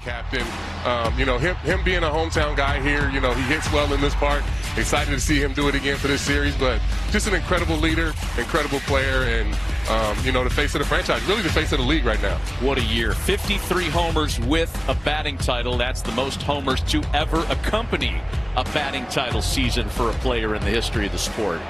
captain. Him being a hometown guy here, he hits well in this park. Excited to see him do it again for this series, but just an incredible leader, incredible player, and, the face of the franchise, really the face of the league right now. What a year. 53 homers with a batting title. That's the most homers to ever accompany a batting title season for a player in the history of the sport.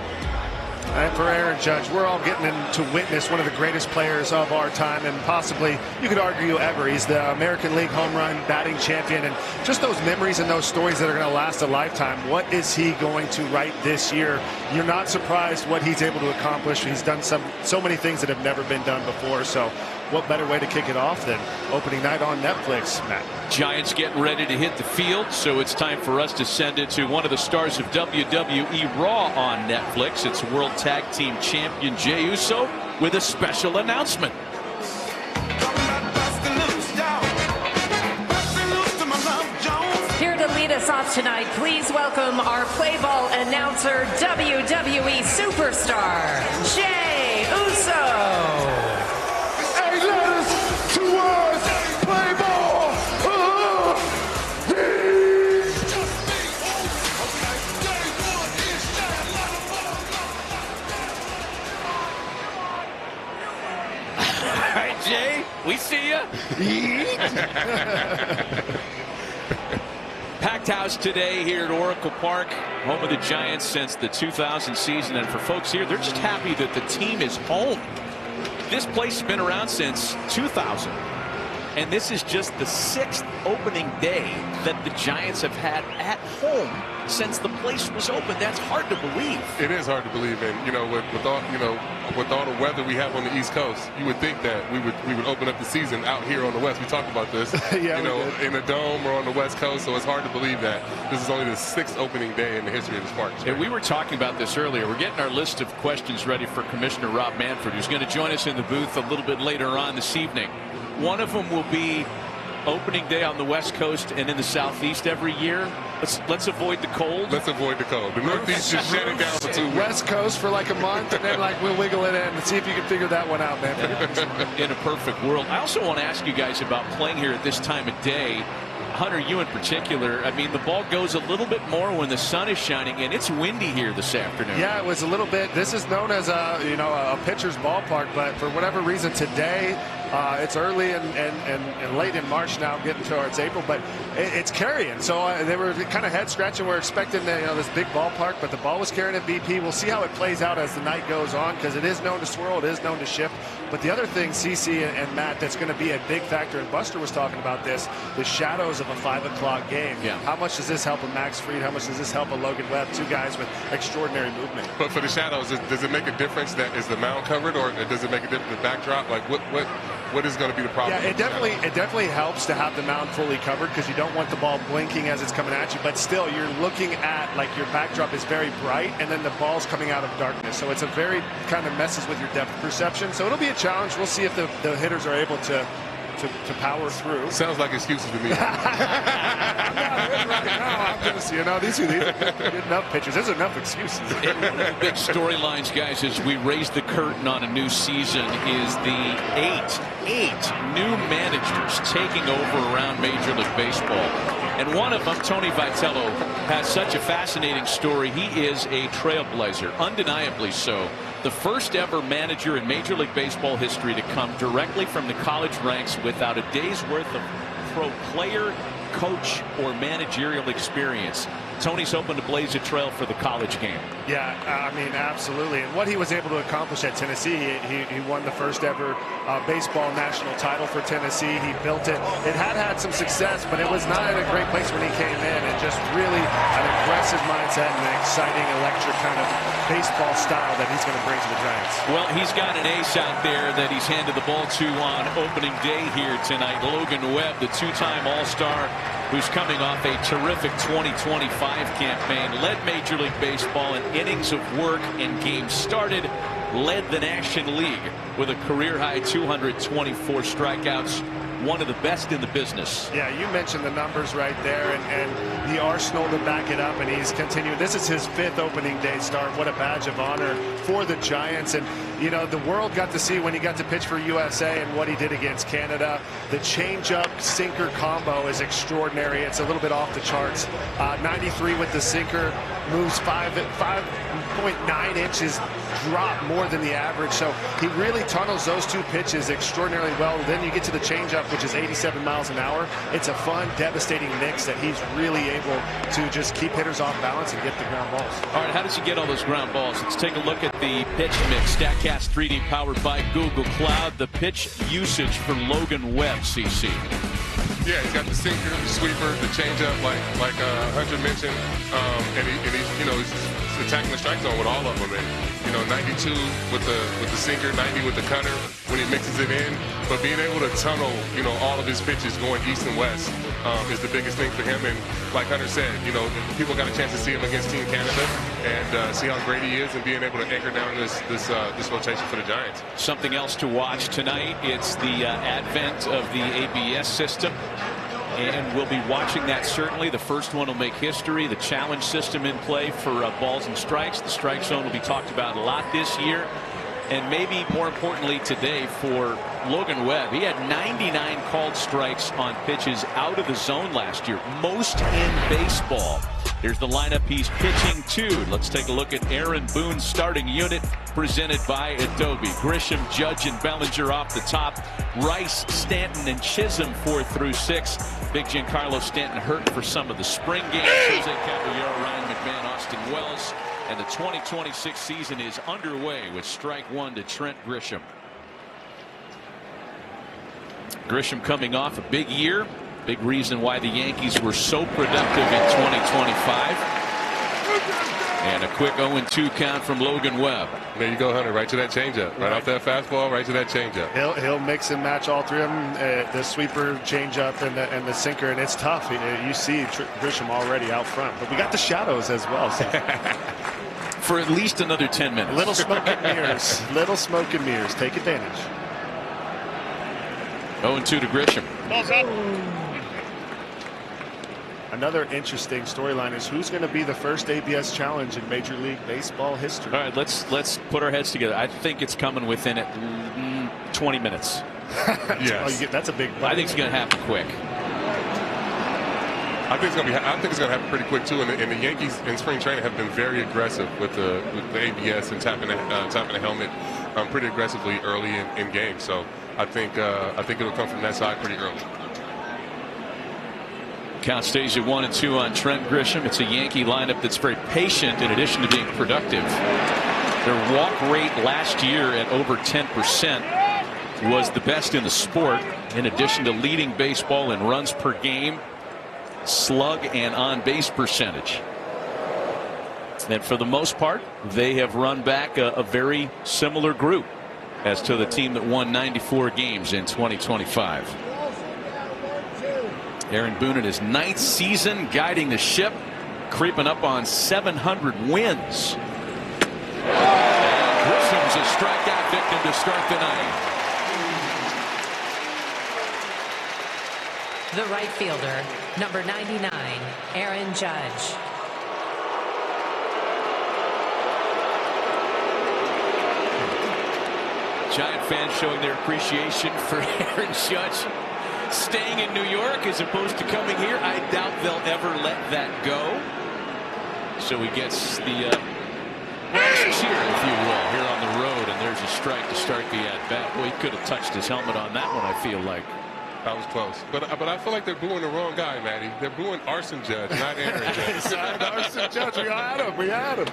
And for Aaron Judge, we're all getting to witness one of the greatest players of our time, and possibly, you could argue, ever. He's the American League home run batting champion, and just those memories and those stories that are going to last a lifetime. What is he going to write this year? You're not surprised what he's able to accomplish. He's done so many things that have never been done before, so what better way to kick it off than opening night on Netflix, Matt? Giants getting ready to hit the field, so it's time for us to send it to one of the stars of WWE Raw on Netflix. It's World Tag Team Champion Jey Uso with a special announcement. Here to lead us off tonight, please welcome our play ball announcer, WWE superstar, Jey Uso. Jay, we see ya. Packed house today here at Oracle Park, home of the Giants since the 2000 season. And for folks here, they're just happy that the team is home. This place has been around since 2000. And this is just the 6th opening day that the Giants have had at home since the place was open. That's hard to believe. It is hard to believe, and with all the weather we have on the East Coast, you would think that we would open up the season out here on the West. We talked about this, in a dome or on the West Coast. So it's hard to believe that this is only the 6th opening day in the history of this park. And we were talking about this earlier. We're getting our list of questions ready for Commissioner Rob Manfred, who's going to join us in the booth a little bit later on this evening. One of them will be opening day on the West Coast and in the Southeast every year. Let's avoid the cold. Let's avoid the cold. The Northeast just shut it down for 2 weeks. West Coast for like a month, and then we'll wiggle it in and see if you can figure that one out, man. In a perfect world. I also want to ask you guys about playing here at this time of day. Hunter, you in particular, I mean, the ball goes a little bit more when the sun is shining, and it's windy here this afternoon. Yeah, it was a little bit. This is known as a pitcher's ballpark, but for whatever reason today, it's early and late in March now, getting towards April, but it's carrying. So they were kind of head scratching. We're expecting this big ballpark, but the ball was carrying at BP. We'll see how it plays out as the night goes on, because it is known to swirl, it is known to shift. But the other thing, CC and Matt, that's going to be a big factor, and Buster was talking about this, the shadows of a 5 o'clock game. Yeah. How much does this help a Max Fried? How much does this help a Logan Webb? Two guys with extraordinary movement. But for the shadows, does it make a difference that is the mound covered, or does it make a difference the backdrop? Like what is going to be the problem? Yeah, it definitely helps to have the mound fully covered, because you don't want the ball blinking as it's coming at you. But still, you're looking at, like, your backdrop is very bright, and then the ball's coming out of darkness. So it's a very kind of messes with your depth perception. So it'll be a challenge. We'll see if the hitters are able to power through. Sounds like excuses to me. These are good enough pitchers. There's enough excuses. One of the big storylines, guys, as we raise the curtain on a new season is the eight new managers taking over around Major League Baseball. And one of them, Tony Vitello, has such a fascinating story. He is a trailblazer, undeniably so. The first ever manager in Major League Baseball history to come directly from the college ranks without a day's worth of pro player, coach, or managerial experience. Tony's hoping to blaze a trail for the college game. Yeah, I mean, absolutely. And what he was able to accomplish at Tennessee, he won the first ever baseball national title for Tennessee. He built it. It had some success, but it was not in a great place when he came in. And just really an aggressive mindset and an exciting, electric kind of baseball style that he's going to bring to the Giants. Well, he's got an ace out there that he's handed the ball to on opening day here tonight. Logan Webb, the two-time All-Star, who's coming off a terrific 2025 campaign, led Major League Baseball in innings of work and games started, led the National League with a career-high 224 strikeouts, one of the best in the business. Yeah, you mentioned the numbers right there, and the arsenal to back it up, and he's continuing. This is his 5th opening day start. What a badge of honor for the Giants. And you know, the world got to see when he got to pitch for USA and what he did against Canada. The changeup sinker combo is extraordinary. It's a little bit off the charts. 93 with the sinker, moves 5.9 inches, drop more than the average. So he really tunnels those two pitches extraordinarily well. Then you get to the changeup, which is 87 miles an hour. It's a fun, devastating mix that he's really able to just keep hitters off balance and get the ground balls. All right, how does he get all those ground balls? Let's take a look at the pitch mix. StatCast 3D powered by Google Cloud. The pitch usage for Logan Webb, CC. Yeah, he's got the sinker, the sweeper, the changeup, like Hunter mentioned, and he's attacking the strike zone with all of them. And 92 with the sinker, 90 with the cutter when he mixes it in. But being able to tunnel, all of his pitches going east and west is the biggest thing for him. And like Hunter said, people got a chance to see him against Team Canada and see how great he is, and being able to anchor down this rotation for the Giants. Something else to watch tonight. It's the advent of the ABS system. And we'll be watching that certainly. The first one will make history. The challenge system in play for balls and strikes. The strike zone will be talked about a lot this year. And maybe more importantly today for Logan Webb. He had 99 called strikes on pitches out of the zone last year. Most in baseball. Here's the lineup he's pitching to. Let's take a look at Aaron Boone's starting unit presented by Adobe. Grisham, Judge, and Bellinger off the top. Rice, Stanton, and Chisholm 4 through 6. Big Giancarlo Stanton hurt for some of the spring games. Jose Caballero, Ryan McMahon, Austin Wells. And the 2026 season is underway with strike one to Trent Grisham. Grisham coming off a big year. Big reason why the Yankees were so productive in 2025. And a quick 0-2 count from Logan Webb. There you go, Hunter. Right to that changeup. Right off that fastball, right to that changeup. He'll mix and match all three of them. The sweeper, changeup, and the sinker. And it's tough. You see Grisham already out front. But we got the shadows as well. So. For at least another 10 minutes. Little smoke and mirrors. Little smoke and mirrors. Take advantage. 0-2 to Grisham. Ball's up. Another interesting storyline is who's going to be the first ABS challenge in Major League Baseball history. All right, let's put our heads together. I think it's coming within 20 minutes. Yes. That's a big. I think it's going to happen quick. I think it's going to happen pretty quick too. And the Yankees in spring training have been very aggressive with the ABS and tapping the helmet pretty aggressively early in games. So I think it'll come from that side pretty early. Count stays at 1-2 on Trent Grisham. It's a Yankee lineup that's very patient in addition to being productive. Their walk rate last year at over 10% was the best in the sport, in addition to leading baseball in runs per game, slug, and on base percentage. And for the most part, they have run back a very similar group as to the team that won 94 games in 2025. Aaron Boone in his 9th season guiding the ship, creeping up on 700 wins. And Grisham's a strikeout victim to start the night. The right fielder, number 99, Aaron Judge. Giant fans showing their appreciation for Aaron Judge staying in New York as opposed to coming here. I doubt they'll ever let that go. So he gets the cheer, if you will, here on the road, and there's a strike to start the at-bat. Boy, he could have touched his helmet on that one, I feel like. That was close. But I feel like they're booing the wrong guy, Matty. They're booing Arson Judge, not Aaron Judge. Arson Judge, we had him.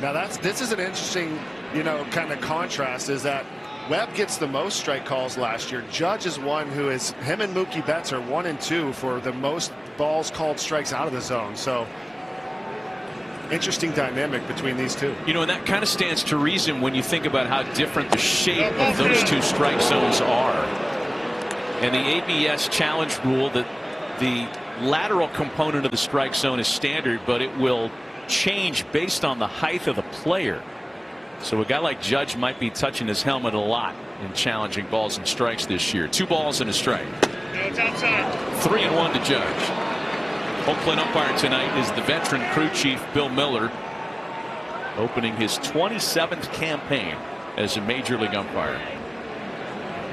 Now this is an interesting, kind of contrast, is that Webb gets the most strike calls last year. Judge is one who is, him and Mookie Betts are 1 and 2 for the most balls called strikes out of the zone. So interesting dynamic between these two. And that kind of stands to reason when you think about how different the shape of those two strike zones are. And the ABS challenge rule, that the lateral component of the strike zone is standard, but it will change based on the height of the player. So a guy like Judge might be touching his helmet a lot in challenging balls and strikes this year. 2 balls and a strike. It's outside. 3-1 to Judge. Home plate umpire tonight is the veteran crew chief Bill Miller. opening his 27th campaign as a major league umpire.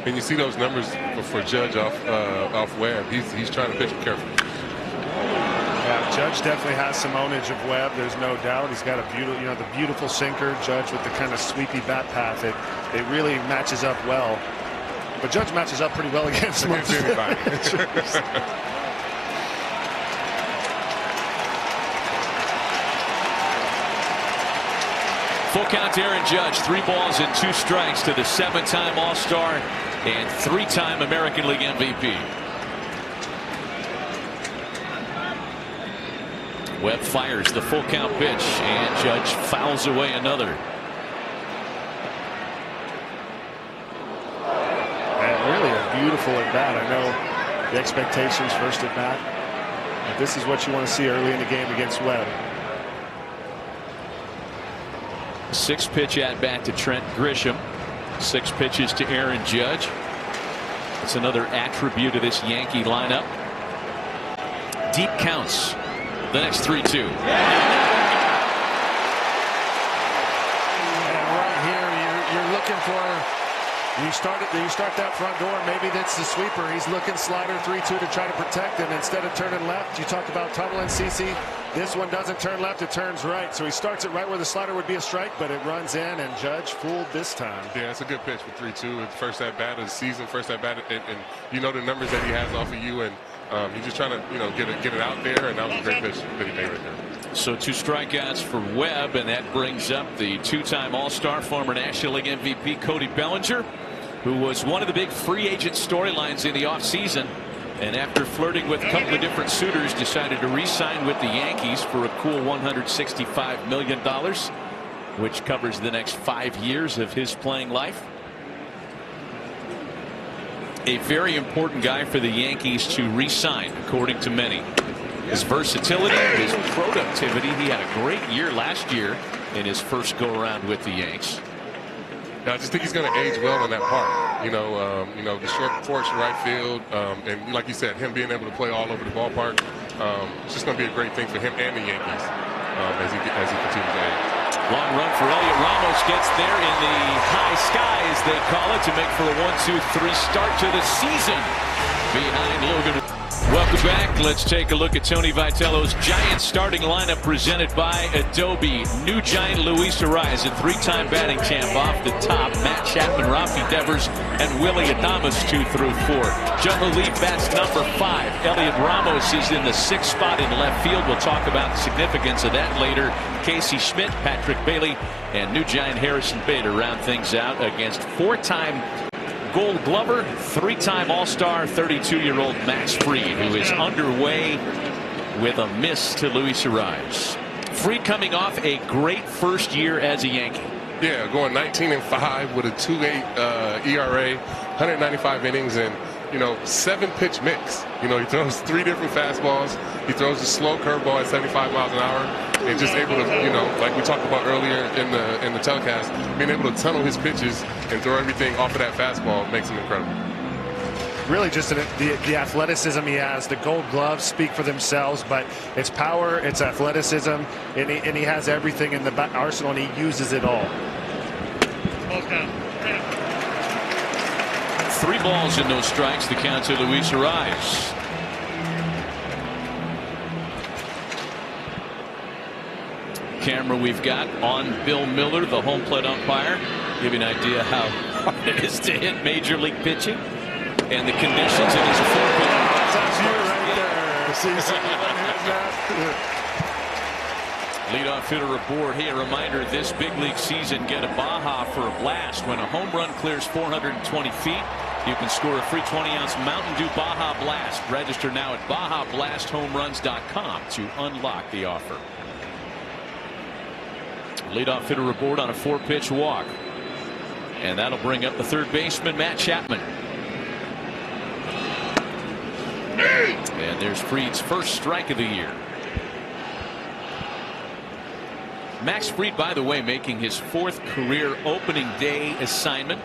And you see those numbers for Judge off Webb. He's trying to pitch him carefully. Yeah, Judge definitely has some ownage of Webb. There's no doubt. He's got a beautiful, the beautiful sinker. Judge with the kind of sweepy bat path. It really matches up well. But Judge matches up pretty well against anybody. Full count to Aaron Judge. 3 balls and 2 strikes to the 7-time All-Star and 3-time American League MVP. Webb fires the full count pitch, and Judge fouls away another. And really a beautiful at bat. I know the expectations first at bat, but this is what you want to see early in the game against Webb. 6 pitch at bat to Trent Grisham. 6 pitches to Aaron Judge. It's another attribute of this Yankee lineup. Deep counts. The next 3-2. And right here, you're looking for. You start that front door. Maybe that's the sweeper. He's looking slider 3-2 to try to protect him instead of turning left. You talked about tunnel CC. This one doesn't turn left, it turns right. So he starts it right where the slider would be a strike, but it runs in, and Judge fooled this time. Yeah, it's a good pitch with 3-2. It's first at bat of the season, first at bat, and you know the numbers that he has off of you, and he's just trying to get it out there, and that was a great pitch that he made right there. So 2 strikeouts for Webb, and that brings up the 2-time All-Star, former National League MVP Cody Bellinger, who was one of the big free agent storylines in the offseason. And after flirting with a couple of different suitors, decided to re-sign with the Yankees for a cool $165 million, which covers the next 5 years of his playing life. A very important guy for the Yankees to re-sign, according to many. His versatility, his productivity. He had a great year last year in his first go-around with the Yanks. I just think he's going to age well in that park. The short porch right field, and like you said, him being able to play all over the ballpark, it's just going to be a great thing for him and the Yankees as he continues to age. Long run for Elliot Ramos, gets there in the high sky, as they call it, to make for a 1-2-3 start to the season behind Logan. Welcome back. Let's take a look at Tony Vitello's Giants starting lineup presented by Adobe. New Giant Luis Ariz in 3-time batting champ off the top. Matt Chapman, Rafi Devers, and Willie Adames 2 through 4. John Relief bats number 5. Elliot Ramos is in the 6th spot in left field. We'll talk about the significance of that later. Casey Schmidt, Patrick Bailey, and New Giant Harrison Bader round things out against 4-time Gold Glover, 3-time All-Star, 32-year-old Max Fried, who is underway with a miss to Luis Ariz. Fried coming off a great first year as a Yankee. Yeah, going 19-5 with a 2.8 ERA, 195 innings, and 7-pitch mix. He throws 3 different fastballs. He throws a slow curveball at 75 miles an hour, and just able to, like we talked about earlier in the telecast, being able to tunnel his pitches and throw everything off of that fastball makes him incredible. Really, just the athleticism he has. The Gold Gloves speak for themselves, but it's power, it's athleticism, and he has everything in the arsenal, and he uses it all. 3 balls and no strikes. The count to Luis Ariz. Camera we've got on Bill Miller, the home plate umpire. Give you an idea how hard it is to hit major league pitching and the conditions. It is a 4-pitch. That's you right there. Leadoff hitter aboard. Hey, a reminder, this big league season, get a Baja for a blast. When a home run clears 420 feet, you can score a free 20-ounce Mountain Dew Baja Blast. Register now at BajaBlastHomeRuns.com to unlock the offer. Leadoff hitter aboard on a 4-pitch walk. And that'll bring up the third baseman, Matt Chapman. And there's Fried's first strike of the year. Max Fried, by the way, making his 4th career opening day assignment.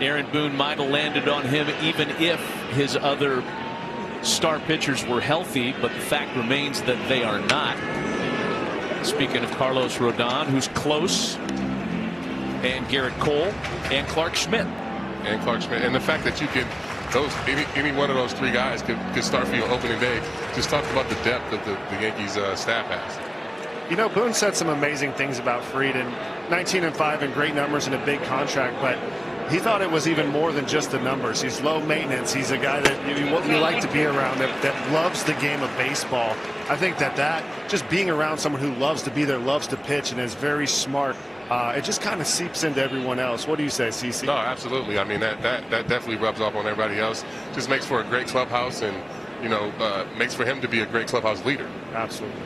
Aaron Boone might have landed on him even if his other star pitchers were healthy, but the fact remains that they are not. Speaking of Carlos Rodon, who's close, and Garrett Cole, and Clark Schmidt. And the fact that you can, any one of those three guys could start for your opening day. Just talk about the depth that the Yankees staff has. You know, Boone said some amazing things about Fried, and 19-5 and great numbers and a big contract, but he thought it was even more than just the numbers. He's low maintenance. He's a guy that you like to be around, that loves the game of baseball. I think that just being around someone who loves to be there, loves to pitch, and is very smart, it just kind of seeps into everyone else. What do you say, CC? No, absolutely. I mean, that definitely rubs off on everybody else. Just makes for a great clubhouse, and makes for him to be a great clubhouse leader. Absolutely.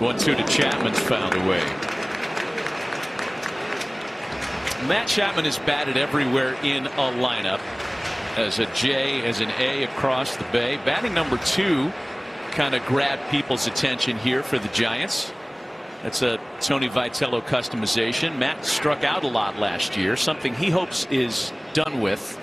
1-2 to Chapman's found away. Matt Chapman is batted everywhere in a lineup as a J, as an A across the bay. Batting number 2 kind of grabbed people's attention here for the Giants. That's a Tony Vitello customization. Matt struck out a lot last year, something he hopes is done with.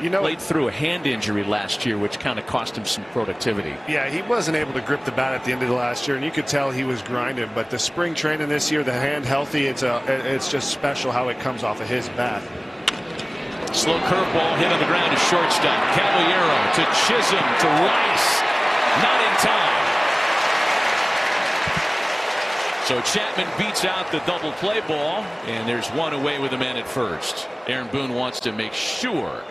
Played through a hand injury last year, which kind of cost him some productivity. Yeah, he wasn't able to grip the bat at the end of the last year, and you could tell he was grinding. But the spring training this year, the hand healthy, it's just special how it comes off of his bat. Slow curveball hit on the ground to shortstop. Caballero to Chisholm to Rice. Not in time. So Chapman beats out the double play ball, and there's one away with a man at first. Aaron Boone wants to make sure.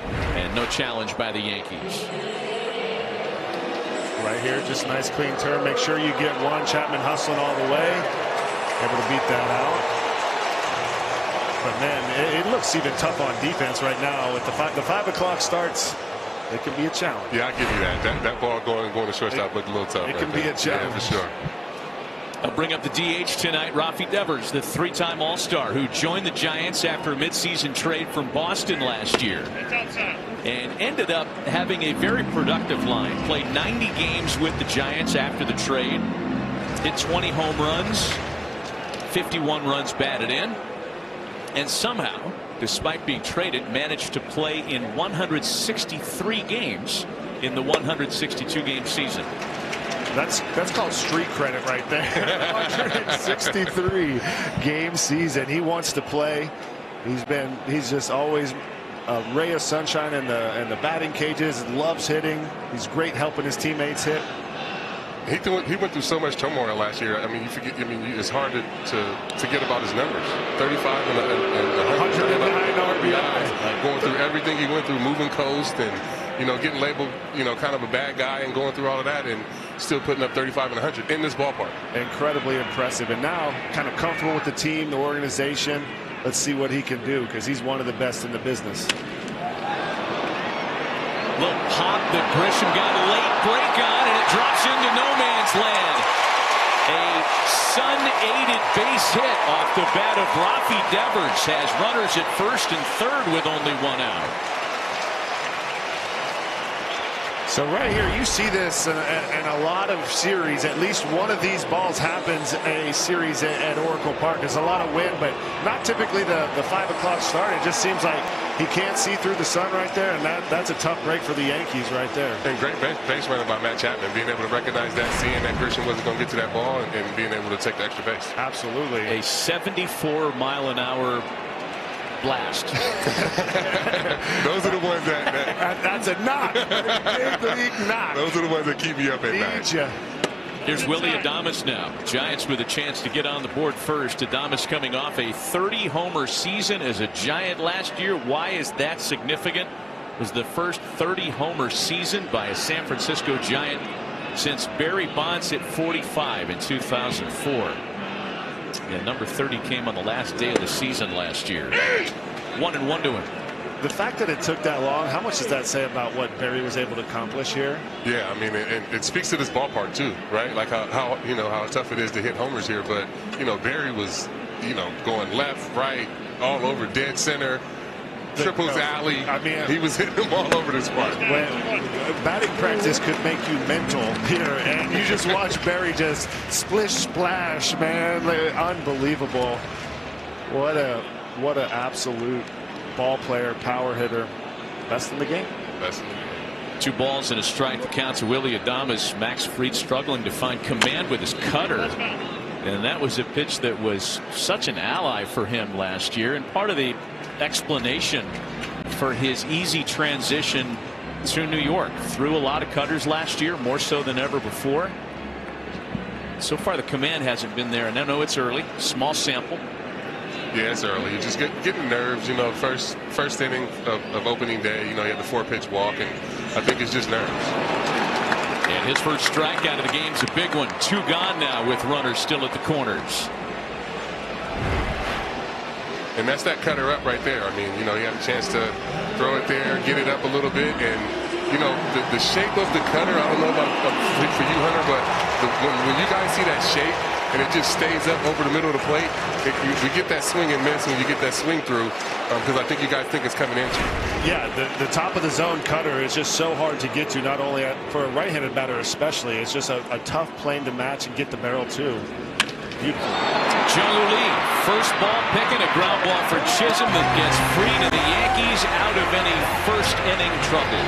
And no challenge by the Yankees. Right here, just nice clean turn. Make sure you get one. Chapman hustling all the way. Able to beat that out. But man, it looks even tough on defense right now. With the 5 o'clock starts, it can be a challenge. Yeah, I give you that. That ball going to shortstop looked a little tough. It can be a challenge. Yeah, for sure. I'll bring up the DH tonight. Rafi Devers, the 3-time All-Star who joined the Giants after a midseason trade from Boston last year and ended up having a very productive line. Played 90 games with the Giants after the trade. Hit 20 home runs, 51 runs batted in, and somehow, despite being traded, managed to play in 163 games in the 162-game season. That's called street credit right there. 163 game season. He wants to play. He's just always a ray of sunshine in the batting cages. Loves hitting. He's great helping his teammates hit. He went through so much turmoil last year. I mean, you forget. I mean, it's hard to forget about his numbers. 35 and 109 RBIs. Going through everything he went through, moving coast and getting labeled kind of a bad guy and going through all of that and still putting up 35 and 100 in this ballpark. Incredibly impressive. And now kind of comfortable with the team, the organization. Let's see what he can do because he's one of the best in the business. Little pop that Grisham got a late break on, and it drops into no man's land. A Sun-aided base hit off the bat of Rafi Devers has runners at first and third with only one out. So right here, you see this in a lot of series. At least one of these balls happens a series at Oracle Park. There's a lot of wind, but not typically the 5 o'clock start. It just seems like he can't see through the sun right there, and that's a tough break for the Yankees right there. And great base running by Matt Chapman, being able to recognize that, seeing that Grisham wasn't going to get to that ball, and being able to take the extra base. Absolutely. A 74-mile-an-hour blast. Those are the ones that's a knock. Big league knock. Those are the ones that keep me up at night. Here's Willie Adames now. Giants with a chance to get on the board first. Adames coming off a 30-homer season as a Giant last year. Why is that significant? It was the first 30-homer season by a San Francisco Giant since Barry Bonds hit 45 in 2004. Yeah, number 30 came on the last day of the season last year. 1-1 to him. The fact that it took that long, how much does that say about what Barry was able to accomplish here? Yeah, I mean, it speaks to this ballpark too, right? Like how tough it is to hit homers here. But Barry was going left, right, all over, dead center, triples alley. I mean, he was hitting them all over this park. When batting practice could make you mental here, and you just watch Barry just splish splash, man, unbelievable. What a absolute ball player, power hitter, best in the game. Best in the game. 2 balls and a strike. The count to Willie Adames. Max Fried struggling to find command with his cutter. And that was a pitch that was such an ally for him last year, and part of the explanation for his easy transition to New York. Threw a lot of cutters last year, more so than ever before. So far the command hasn't been there, and I know it's early, small sample. Yeah, it's early. You just getting nerves, you know. First inning of opening day, you know, you have the 4-pitch walk, and I think it's just nerves. And his first strikeout of the game's a big one. 2 gone now with runners still at the corners. And that's that cutter up right there. I mean, you know, he had a chance to throw it there, get it up a little bit, and you know, the shape of the cutter. I don't know about for you, Hunter, but when you guys see that shape and it just stays up over the middle of the plate, we get that swing and miss when you get that swing through, because I think you guys think it's coming into you. Yeah, the top of the zone cutter is just so hard to get to, not only for a right-handed batter especially. It's just a tough plane to match and get the barrel too. Beautiful. Jung Lee, first ball picking, a ground ball for Chisholm that gets Fried and the Yankees out of any first inning trouble.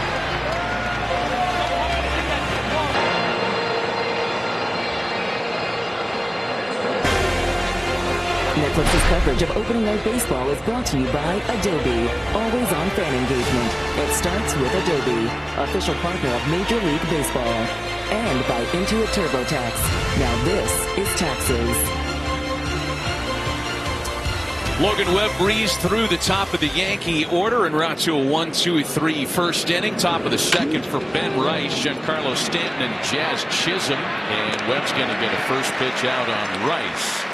Netflix's coverage of opening night baseball is brought to you by Adobe. Always on fan engagement. It starts with Adobe, official partner of Major League Baseball. And by Intuit TurboTax. Now this is taxes. Logan Webb breezed through the top of the Yankee order en route to a 1-2-3 first inning. Top of the second for Ben Rice, Giancarlo Stanton, and Jazz Chisholm. And Webb's going to get a first pitch out on Rice.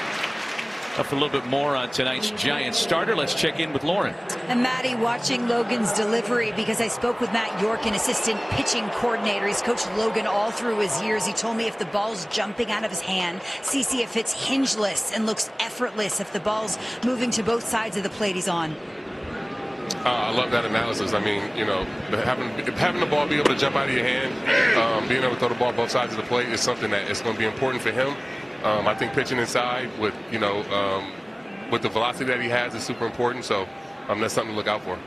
For a little bit more on tonight's Giants starter, let's check in with Lauren. And Maddie, watching Logan's delivery, because I spoke with Matt York, an assistant pitching coordinator. He's coached Logan all through his years. He told me if the ball's jumping out of his hand, see if it's hingeless and looks effortless. If the ball's moving to both sides of the plate, he's on. I love that analysis. I mean, you know, having the ball be able to jump out of your hand, being able to throw the ball both sides of the plate is something that is going to be important for him. I think pitching inside with, you know, with the velocity that he has is super important. So that's something to look out for.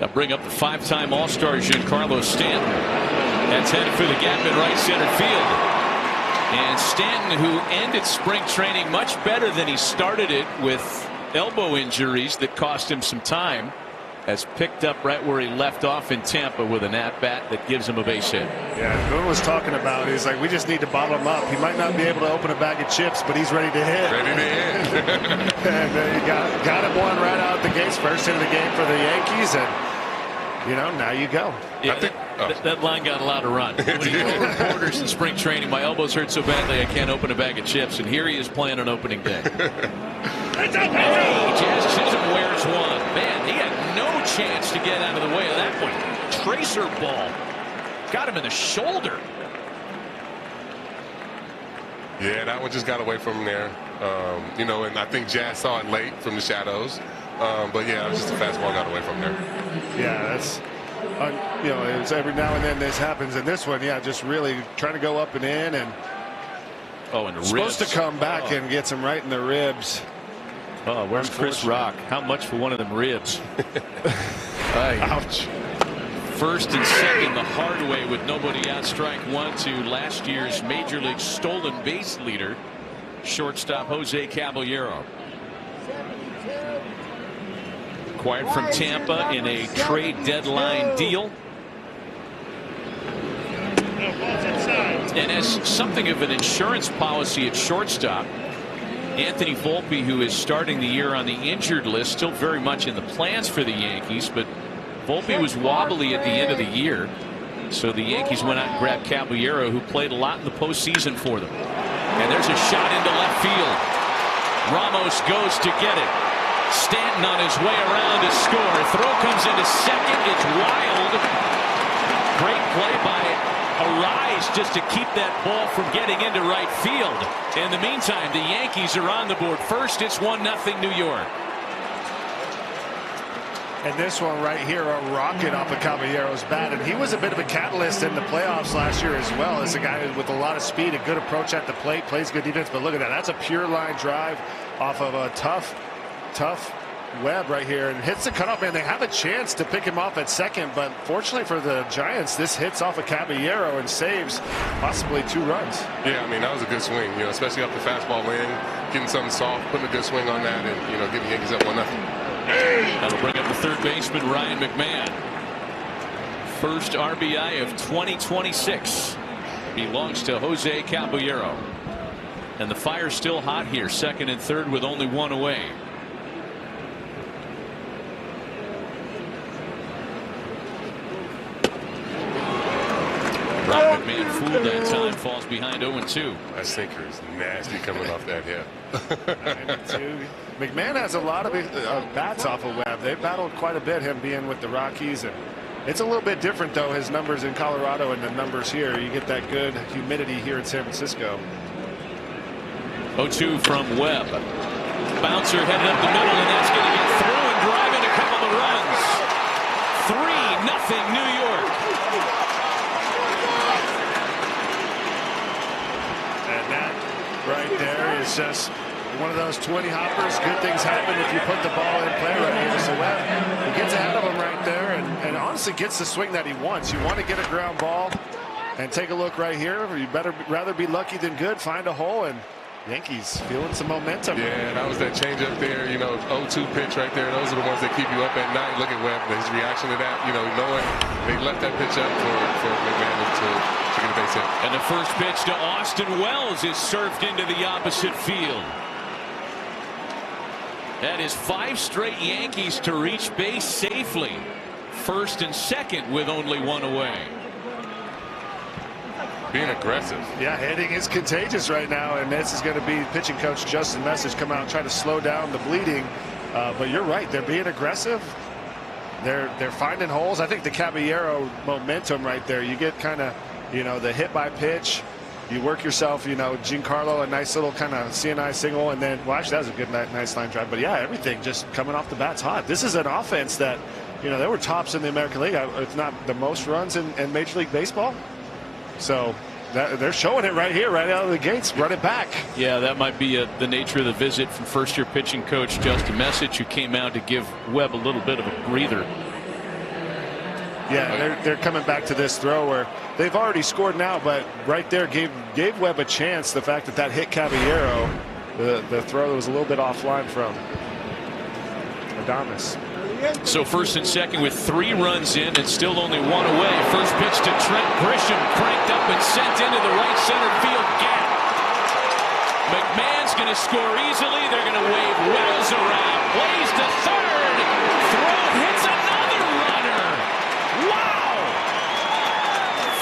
Now bring up the 5-time All-Star Giancarlo Stanton. That's headed for the gap in right center field. And Stanton, who ended spring training much better than he started it with elbow injuries that cost him some time, has picked up right where he left off in Tampa with an at-bat that gives him a base hit. Yeah, Boone was talking about it. He's like, we just need to bottle him up. He might not be able to open a bag of chips, but he's ready to hit. Ready to hit. And he got him one right out the gates, first hit of the game for the Yankees, and, you know, now you go. Yeah, I think, that line got a lot of run. When he told reporters in spring training, my elbows hurt so badly I can't open a bag of chips, and here he is playing on opening day. Hey, Jazz Chisholm wears one. Man, he had no chance to get out of the way of that one. Tracer ball. Got him in the shoulder. Yeah, that one just got away from him there. You know, and I think Jazz saw it late from the shadows. But yeah, it was just a fastball got away from there. Yeah, that's, you know, it's every now and then this happens. And this one, yeah, just really trying to go up and in, and and supposed to come back and get some right in the ribs. Oh, where's Chris Rock? How much for one of them ribs? Ouch. First and second the hard way with nobody out. Strike one to last year's Major League stolen base leader, shortstop Jose Caballero. Acquired from Tampa in a trade deadline deal. And as something of an insurance policy at shortstop, Anthony Volpe, who is starting the year on the injured list, still very much in the plans for the Yankees, but Volpe was wobbly at the end of the year, so the Yankees went out and grabbed Caballero, who played a lot in the postseason for them. And there's a shot into left field. Ramos goes to get it. Stanton on his way around to score. Throw comes into second. It's wild. Great play by Arise just to keep that ball from getting into right field. In the meantime, the Yankees are on the board first. It's 1-0 New York. And this one right here, a rocket off of Caballero's bat. And he was a bit of a catalyst in the playoffs last year as well, as a guy with a lot of speed, a good approach at the plate, plays good defense. But look at that. That's a pure line drive off of a tough Webb right here and hits the cutoff man. They have a chance to pick him off at second, but fortunately for the Giants, this hits off of Caballero and saves possibly 2 runs. Yeah, I mean, that was a good swing, especially off the fastball land, getting something soft, putting a good swing on that, and, getting the Yankees up 1-0. That'll bring up the third baseman, Ryan McMahon. First RBI of 2026 belongs to Jose Caballero. And the fire's still hot here, second and third with only 1 away. Ryan McMahon fooled that time, falls behind 0-2. That sinker is nasty coming off that hip. 9-2. McMahon has a lot of bats off of Webb. They've battled quite a bit, him being with the Rockies. And it's a little bit different, though, his numbers in Colorado and the numbers here. You get that good humidity here in San Francisco. 0-2 from Webb. Bouncer headed up the middle, and that's going to get through and drive in a couple of runs. 3-0 New York. And that right there is just one of those 20 hoppers. Good things happen if you put the ball in play right here. So Webb, he gets ahead of him right there and honestly gets the swing that he wants. You want to get a ground ball and take a look right here. You better rather be lucky than good. Find a hole, and Yankees feeling some momentum. Yeah, that was that change up there, 0-2 pitch right there. Those are the ones that keep you up at night. Look at Webb, his reaction to that, knowing they left that pitch up for McMahon to get a base hit. And the first pitch to Austin Wells is served into the opposite field. That is 5 straight Yankees to reach base safely. First and second with only 1 away. Being aggressive. Yeah, hitting is contagious right now, and this is going to be pitching coach Justin Message come out and try to slow down the bleeding. But you're right, they're being aggressive. They're finding holes. I think the Caballero momentum right there. You get kind of, the hit by pitch. You work yourself, Giancarlo, a nice little kind of CNI single, and then, well, actually, that was a good, nice line drive. But yeah, everything just coming off the bat's hot. This is an offense that, they were tops in the American League. It's not the most runs in Major League Baseball. So they're showing it right here, right out of the gates. Run it back. Yeah, that might be the nature of the visit from first-year pitching coach Justin Message, who came out to give Webb a little bit of a breather. Yeah, they're coming back to this throw where they've already scored now, but right there gave Webb a chance. The fact that hit Caballero, the throw that was a little bit offline from Adames. So first and second with 3 runs in and still only 1 away. First pitch to Trent Grisham, cranked up and sent into the right center field gap. McMahon's going to score easily. They're going to wave Wells around. Plays to third. Throw hits another runner. Wow!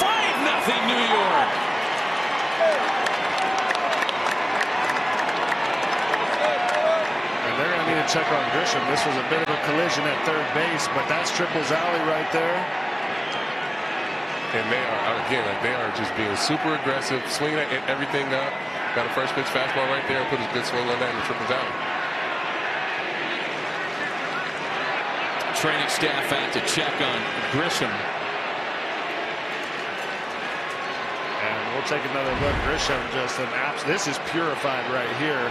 5-0 New York. They're going to need to check on Grisham. This was a bit of a collision at third base, but that's Triple's alley right there. And they are, again, they are just being super aggressive, swinging everything up. Got a first pitch fastball right there and put a good swing on that in the Triple's alley. Training staff out to check on Grisham. And we'll take another look. Grisham just an apps. This is purified right here.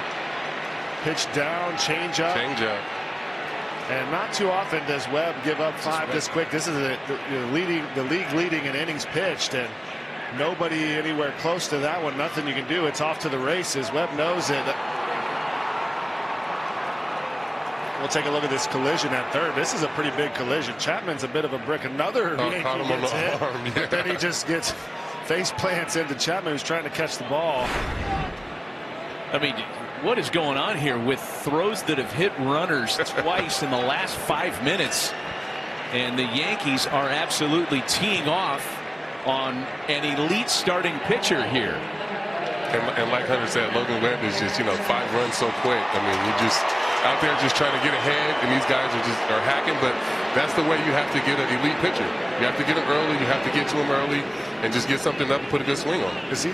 Pitch down, change up. And not too often does Webb give up 5 this quick. This is the league leading in innings pitched, and nobody anywhere close to that one. Nothing you can do. It's off to the races. Webb knows it. We'll take a look at this collision at third. This is a pretty big collision. Chapman's a bit of a brick. Another Yankee gets hit. Arm, yeah. But then he just gets face plants into Chapman, who's trying to catch the ball. I mean, what is going on here with throws that have hit runners twice in the last 5 minutes? And the Yankees are absolutely teeing off on an elite starting pitcher here. And like Hunter said, Logan Webb is just, 5 runs so quick. I mean, you're just out there just trying to get ahead, and these guys are hacking. But that's the way you have to get an elite pitcher. You have to get him early. You have to get to him early and just get something up and put a good swing on him. Is he?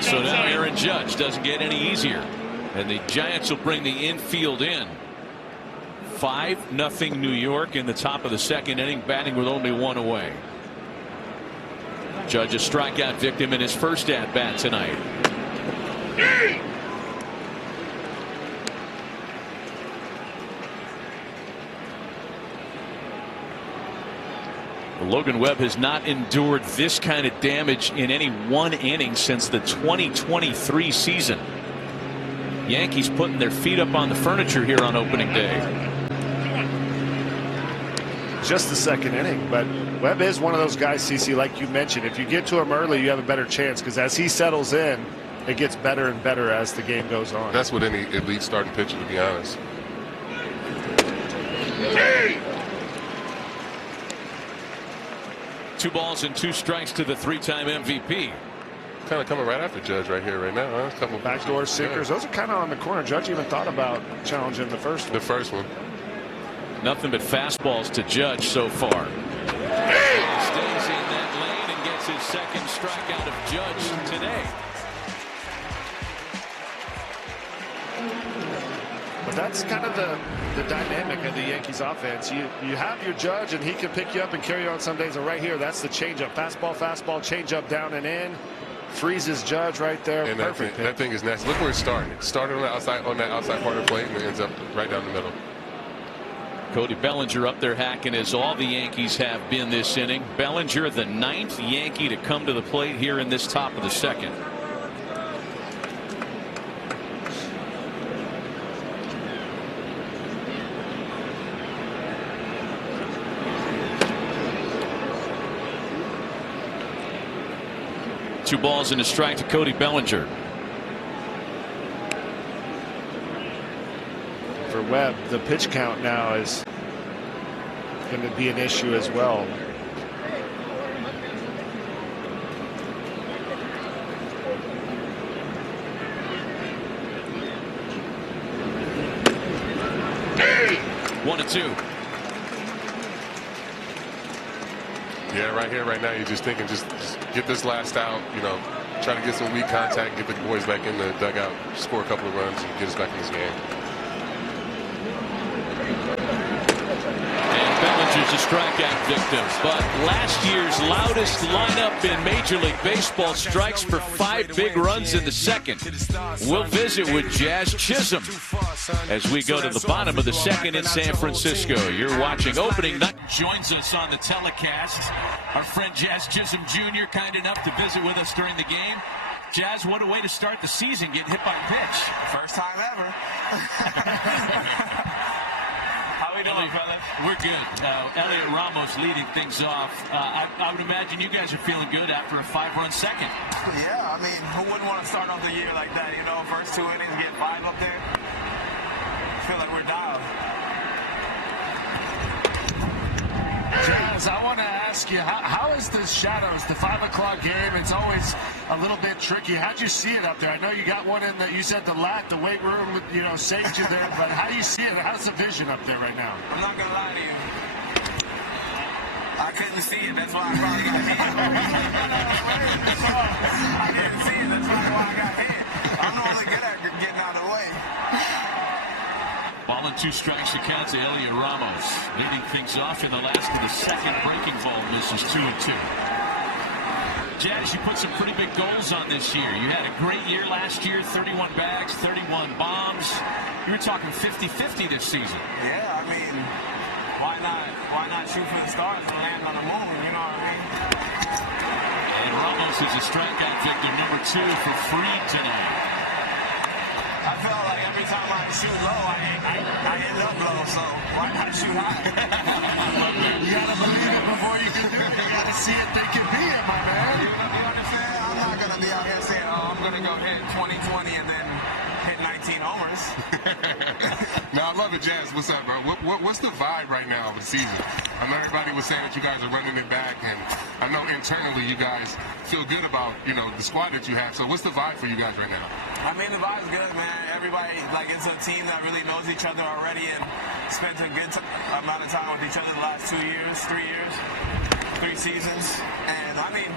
So now Aaron Judge doesn't get any easier, and the Giants will bring the infield in. 5-0 New York in the top of the second inning, batting with only 1 away. Judge a strikeout victim in his first at bat tonight. Logan Webb has not endured this kind of damage in any one inning since the 2023 season. Yankees putting their feet up on the furniture here on opening day. Just the second inning, but Webb is one of those guys, CC, like you mentioned. If you get to him early, you have a better chance, because as he settles in, it gets better and better as the game goes on. That's what any elite starting pitcher, to be honest. Two balls and two strikes to the three-time MVP. Kind of coming right after Judge right here, right now. Huh? A couple backdoor sinkers. Those are kind of on the corner. Judge even thought about challenging the first one. The first one. Nothing but fastballs to Judge so far. He stays in that lane and gets his second strikeout of Judge today. But that's kind of the dynamic of the Yankees offense. You have your Judge, and he can pick you up and carry you on some days. And right here, that's the changeup. Fastball, changeup down and in. Freezes Judge right there. And perfect. That thing is nasty. Look where it started. It started on that outside part of the plate, and it ends up right down the middle. Cody Bellinger up there hacking, as all the Yankees have been this inning. Bellinger, the 9th Yankee to come to the plate here in this top of the second. Two balls and a strike to Cody Bellinger. For Webb, the pitch count now is going to be an issue as well. One and two. Yeah, right here, right now, you're just thinking, just get this last out, you know, try to get some weak contact, get the boys back in the dugout, score a couple of runs, and get us back in this game. And Bellinger's a strikeout victim, but last year's loudest lineup in Major League Baseball strikes for 5 big runs in the second. We'll visit with Jazz Chisholm as we go to the bottom of the second in San Francisco. You're watching opening night. Joins us on the telecast, our friend Jazz Chisholm Jr., kind enough to visit with us during the game. Jazz, what a way to start the season, getting hit by a pitch. First time ever. How we doing, fellas? We're good. Elliot Ramos leading things off. I would imagine you guys are feeling good after a 5-run second. Yeah, I mean, who wouldn't want to start off the year like that? You know, first 2 innings, get 5 up there. I feel like we're dialed. Jazz, I want to ask you, how is the shadows, the 5 o'clock game? It's always a little bit tricky. How'd you see it up there? I know you got one in the, you said the weight room, you know, saved you there, but how do you see it? How's the vision up there right now? I'm not going to lie to you. I couldn't see it. That's why I probably got hit. I couldn't see it. That's probably why I got hit. I'm normally good at getting out of the way. Ball and 2 strikes to count to Elliot Ramos. Leading things off in the last of the second. Breaking ball misses 2-2. Jazz, you put some pretty big goals on this year. You had a great year last year, 31 bags, 31 bombs. You were talking 50-50 this season. Yeah, I mean, why not shoot for the stars and land on the moon, you know what I mean? And Ramos is a strikeout victim number 2 for Freed tonight. I felt like every time I shoot low, I end up low, so why not shoot high? You gotta believe it before you can do it. You gotta see it, think it be it, my man. You understand? I'm not gonna be out here saying, oh, I'm gonna go hit 20-20 and then hit 19 homers. No, I love it, Jazz. What's up, bro? What's the vibe right now of the season? I know everybody was saying that you guys are running it back, and I know internally you guys feel good about, you know, the squad that you have. So what's the vibe for you guys right now? I mean, the vibe's good, man. Everybody, like, it's a team that really knows each other already and spent a good amount of time with each other the last 2 years, 3 years, 3 seasons. And, I mean,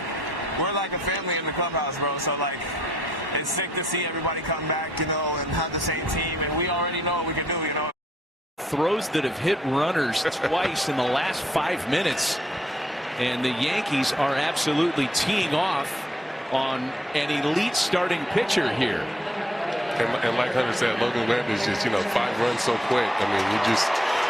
we're like a family in the clubhouse, bro. So, like, it's sick to see everybody come back, you know, and have the same team. And we already know what we can do, you know. Throws that have hit runners twice in the last 5 minutes. And the Yankees are absolutely teeing off on an elite starting pitcher here. And like Hunter said, Logan Webb is just, you know, 5 runs so quick. I mean,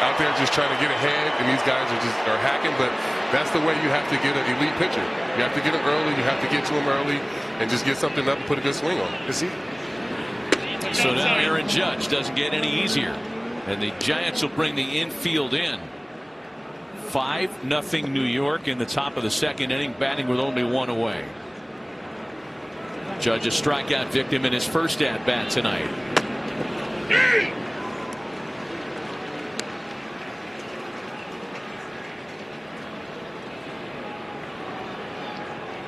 out there just trying to get ahead, and these guys are hacking. But that's the way you have to get an elite pitcher. You have to get him early. You have to get to him early, and just get something up and put a good swing on it. So now Aaron Judge doesn't get any easier, and the Giants will bring the infield in. 5-0 New York in the top of the second inning, batting with only one away. Judge a strikeout victim in his first at bat tonight.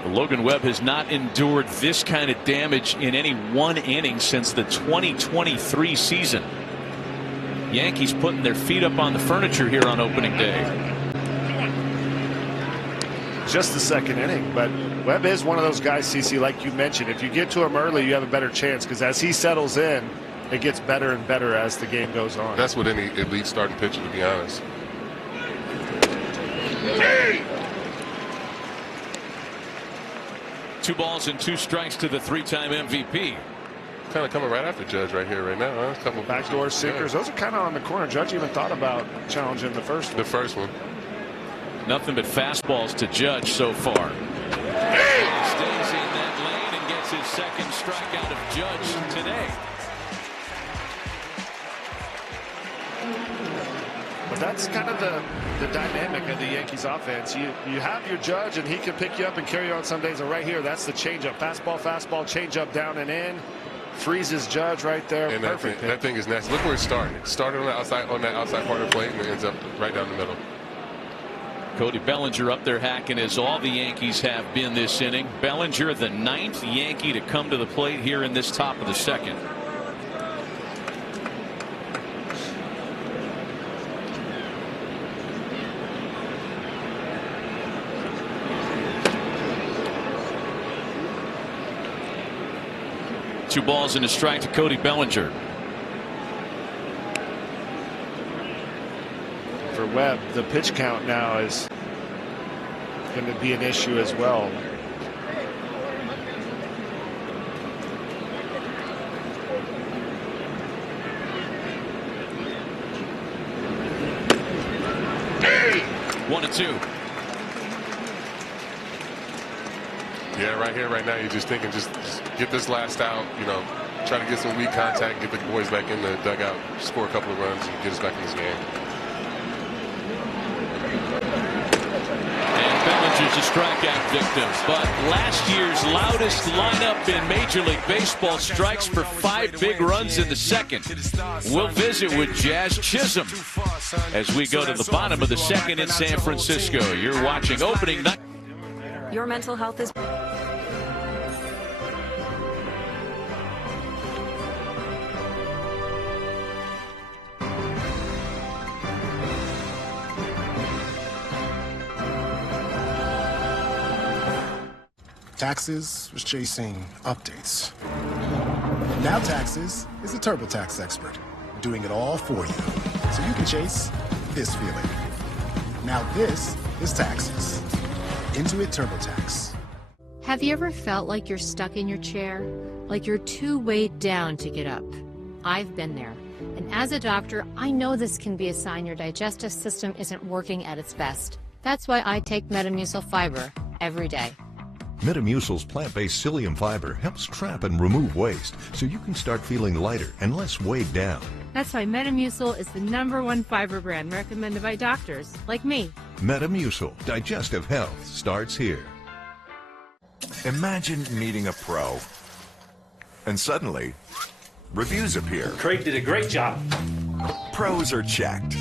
Logan Webb has not endured this kind of damage in any one inning since the 2023 season. Yankees putting their feet up on the furniture here on opening day. Just the second inning, but Webb is one of those guys, CC, like you mentioned. If you get to him early, you have a better chance, because as he settles in, it gets better and better as the game goes on. That's what any elite starting pitcher, to be honest. Two balls and two strikes to the three-time MVP. Kind of coming right after Judge right here, right now. Huh? A couple backdoor sinkers. Those are kind of on the corner. Judge even thought about challenging the first one. The first one. Nothing but fastballs to Judge so far. He stays in that lane and gets his second strikeout of Judge today. But that's kind of the dynamic of the Yankees offense. You have your Judge, and he can pick you up and carry you on some days. And right here, that's the changeup. Fastball, changeup down and in. Freezes Judge right there. And perfect. That thing is nasty. Look where it started. It started on that outside part of the plate, and it ends up right down the middle. Cody Bellinger up there hacking, as all the Yankees have been this inning. Bellinger, the 9th Yankee to come to the plate here in this top of the second. Two balls and a strike to Cody Bellinger. For Webb, the pitch count now is going to be an issue as well. One and two. Yeah, right here, right now, you're just thinking, just get this last out, try to get some weak contact, get the boys back in the dugout, score a couple of runs, and get us back in this game. And Bellinger's a strikeout victim, but last year's loudest lineup in Major League Baseball strikes for 5 big runs in the second. We'll visit with Jazz Chisholm as we go to the bottom of the second in San Francisco. You're watching opening night. Your mental health is... Taxes was chasing updates. Now Taxes is a TurboTax expert, doing it all for you, so you can chase this feeling. Now this is Taxes. Intuit TurboTax. Have you ever felt like you're stuck in your chair? Like you're too weighed down to get up? I've been there. And as a doctor, I know this can be a sign your digestive system isn't working at its best. That's why I take Metamucil Fiber every day. Metamucil's plant-based psyllium fiber helps trap and remove waste, so you can start feeling lighter and less weighed down. That's why Metamucil is the #1 fiber brand recommended by doctors like me. Metamucil. Digestive health starts here. Imagine meeting a pro, and suddenly, reviews appear. Craig did a great job. Pros are checked,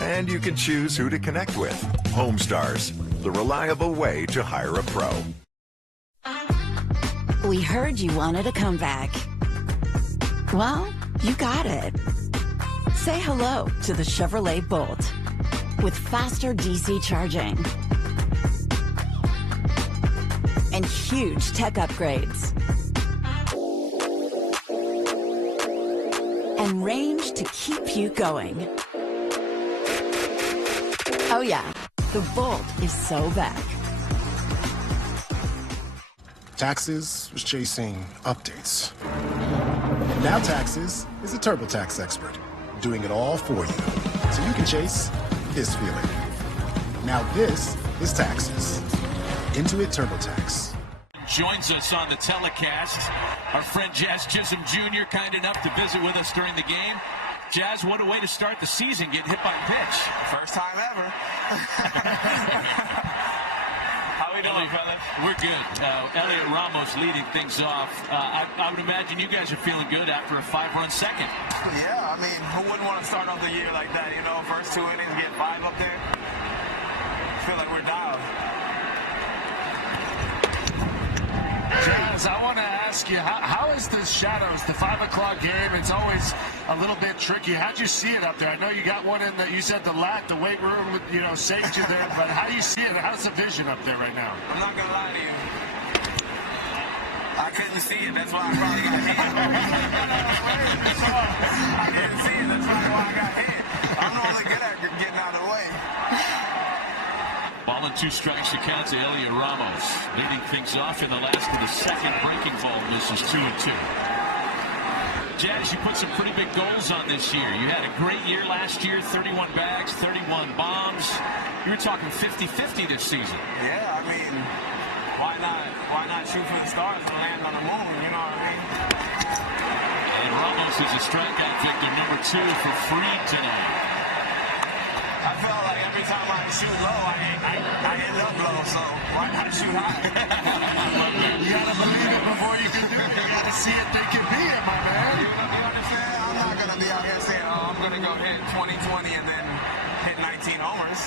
and you can choose who to connect with. Homestars, the reliable way to hire a pro. We heard you wanted a comeback. Well, you got it. Say hello to the Chevrolet Bolt with faster DC charging and huge tech upgrades and range to keep you going. Oh yeah, the Bolt is so back. Taxes was chasing updates. Now Taxes is a TurboTax expert, doing it all for you, so you can chase this feeling. Now this is taxes. Intuit TurboTax. Joins us on the telecast. Our friend Jazz Chisholm Jr. kind enough to visit with us during the game. Jazz, what a way to start the season, getting hit by a pitch. First time ever. How we doing, fellas? We're good. Elliot Ramos leading things off. I would imagine you guys are feeling good after a 5-run second. Yeah, I mean, who wouldn't want to start off the year like that? You know, first 2 innings, get 5 up there. I feel like we're dialed. Jazz, I want to ask you, how is the shadows, the 5 o'clock game? It's always a little bit tricky. How'd you see it up there? I know you got one in the, you said the weight room, you know, saved you there, but how do you see it? How's the vision up there right now? I'm not going to lie to you. I couldn't see it. That's why I probably got hit. I didn't see it. That's probably why I got hit. I'm normally good at getting out of the way. Ball and 2 strikes to count to Elliot Ramos. Leading things off in the last of the second. Breaking ball misses 2-2. Jazz, you put some pretty big goals on this year. You had a great year last year, 31 bags, 31 bombs. You were talking 50-50 this season. Yeah, I mean, why not shoot for the stars and land on the moon, you know what I mean? And Ramos is a strikeout victim, number 2 for Freed tonight. I felt like every time I shoot low, I end up low, so why not shoot high? You gotta believe it before you can do it. You gotta see it, think it be it, my man. You understand? I'm not gonna be out here saying, oh, I'm gonna go hit 20-20 and then hit 19 homers.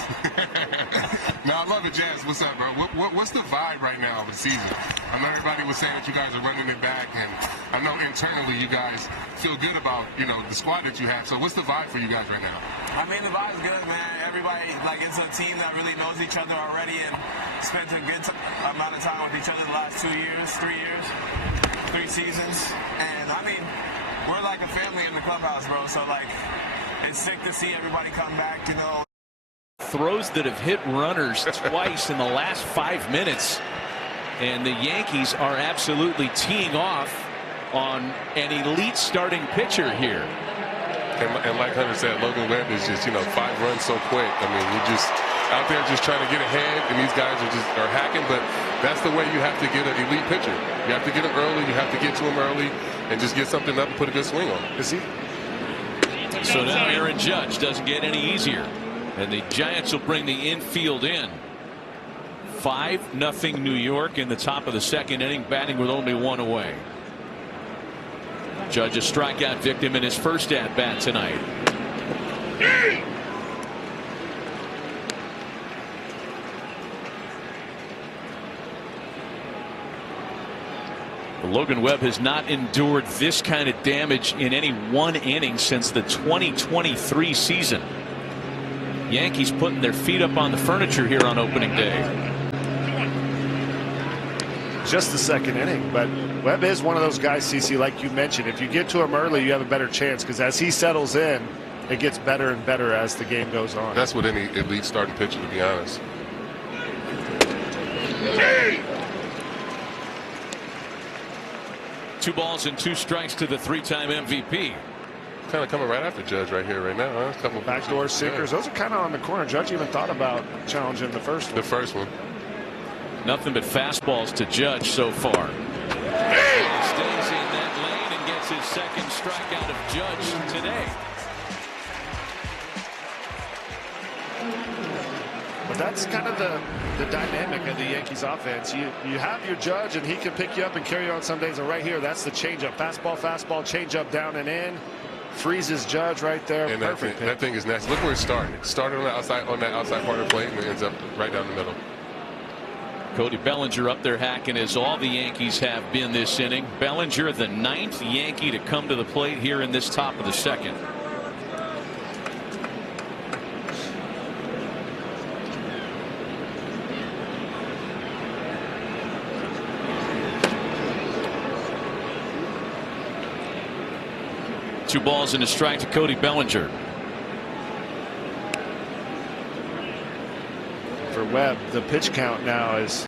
No, I love it, Jazz. What's up, bro? What's the vibe right now of the season? I know everybody was saying that you guys are running it back, and I know internally you guys feel good about, you know, the squad that you have. So what's the vibe for you guys right now? I mean, the vibe's good, man. Everybody, like, it's a team that really knows each other already and spent a good amount of time with each other the last 2 years, 3 years, 3 seasons. And, I mean, we're like a family in the clubhouse, bro. So, like, it's sick to see everybody come back, you know. Throws that have hit runners twice in the last 5 minutes. And the Yankees are absolutely teeing off on an elite starting pitcher here. And like Hunter said, Logan Webb is just, you know, 5 runs so quick. I mean, you're just out there just trying to get ahead, and these guys are hacking, but that's the way you have to get an elite pitcher. You have to get him early, you have to get to him early, and just get something up and put a good swing on him. So now Aaron Judge doesn't get any easier, and the Giants will bring the infield in. 5-0 New York in the top of the second inning, batting with only 1 away. Judge a strikeout victim in his first at bat tonight. Logan Webb has not endured this kind of damage in any one inning since the 2023 season. Yankees putting their feet up on the furniture here on opening day. Just the second inning, but Webb is one of those guys, CC, like you mentioned. If you get to him early, you have a better chance, because as he settles in, it gets better and better as the game goes on. That's what any elite starting pitcher, to be honest. Two balls and 2 strikes to the 3-time MVP. Kind of coming right after Judge right here, right now. Huh? A couple backdoor sinkers. Yeah. Those are kind of on the corner. Judge even thought about challenging the first one. The first one. Nothing but fastballs to Judge so far. He stays in that lane and gets his second strikeout of Judge today. But that's kind of the dynamic of the Yankees offense. You have your Judge, and he can pick you up and carry you on some days. And right here, that's the changeup. Fastball, changeup down and in. Freezes Judge right there. And perfect. That thing is nasty. Look where it started. It started on that outside part of the plate, and it ends up right down the middle. Cody Bellinger up there hacking, as all the Yankees have been this inning. Bellinger, the 9th Yankee to come to the plate here in this top of the second. Two balls and a strike to Cody Bellinger. For Webb, the pitch count now is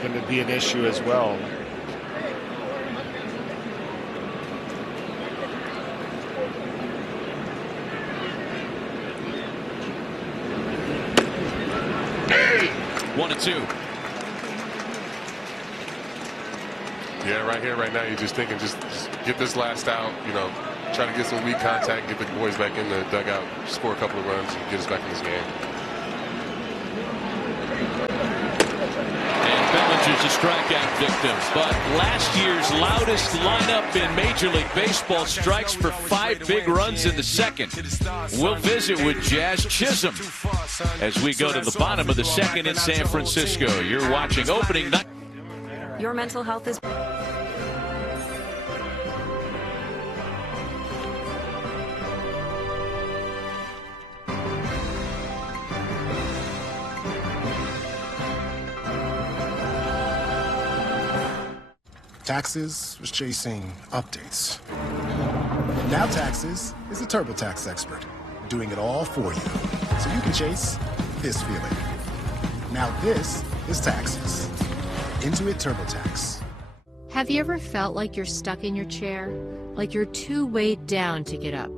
going to be an issue as well. 1-2. Yeah, right here, right now, you're just thinking, just get this last out, try to get some weak contact, get the boys back in the dugout, score a couple of runs, and get us back in this game. And Bellinger's a strikeout victim, but last year's loudest lineup in Major League Baseball strikes for 5 big runs in the second. We'll visit with Jazz Chisholm as we go to the bottom of the second in San Francisco. You're watching opening night. Your mental health is... Taxes was chasing updates. Now Taxes is a TurboTax expert, doing it all for you, so you can chase this feeling. Now this is Taxes. Intuit TurboTax. Have you ever felt like you're stuck in your chair? Like you're too weighed down to get up?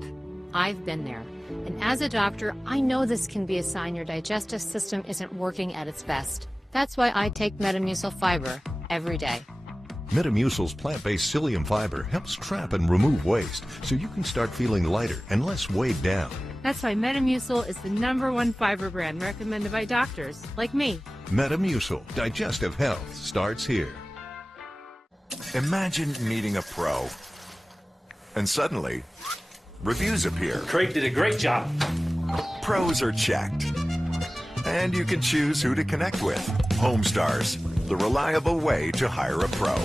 I've been there. And as a doctor, I know this can be a sign your digestive system isn't working at its best. That's why I take Metamucil Fiber every day. Metamucil's plant-based psyllium fiber helps trap and remove waste, so you can start feeling lighter and less weighed down. That's why Metamucil is the #1 fiber brand recommended by doctors like me. Metamucil. Digestive health starts here. Imagine meeting a pro, and suddenly, reviews appear. Craig did a great job. Pros are checked, and you can choose who to connect with. Homestars, the reliable way to hire a pro.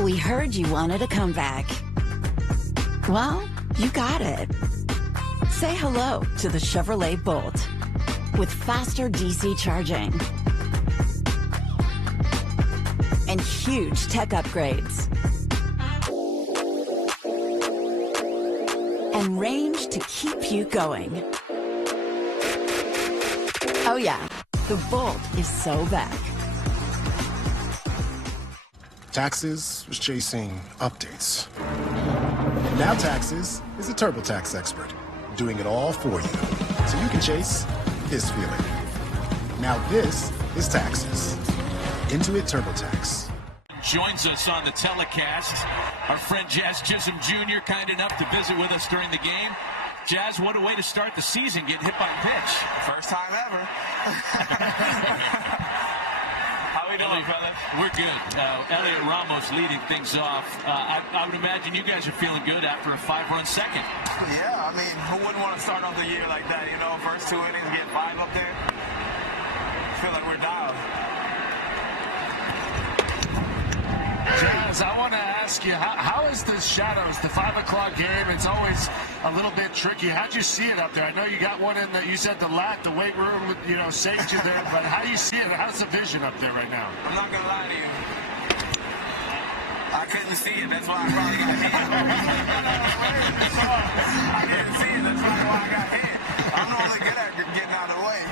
We heard you wanted a comeback. Well, you got it. Say hello to the Chevrolet Bolt with faster DC charging and huge tech upgrades and range to keep you going. Oh yeah, the Bolt is so back. Taxes was chasing updates. Now Taxes is a TurboTax expert, doing it all for you, so you can chase this feeling. Now this is Taxes. Intuit TurboTax. Joins us on the telecast. Our friend Jazz Chisholm Jr., kind enough to visit with us during the game. Jazz, what a way to start the season, getting hit by a pitch. First time ever. How we doing, fellas? We're good. Elliot Ramos leading things off. I would imagine you guys are feeling good after a 5-run second. Yeah, I mean, who wouldn't want to start off the year like that, First 2 innings, get 5 up there. I feel like we're dialed. Jazz, I want to ask you, how is the shadows, the 5 o'clock game? It's always a little bit tricky. How'd you see it up there? I know you got one in the, you said the weight room, saved you there, but how do you see it? How's the vision up there right now? I'm not going to lie to you. I couldn't see it. That's why I probably got hit. I couldn't see it. That's probably why I got hit. I'm normally good at getting out of the way.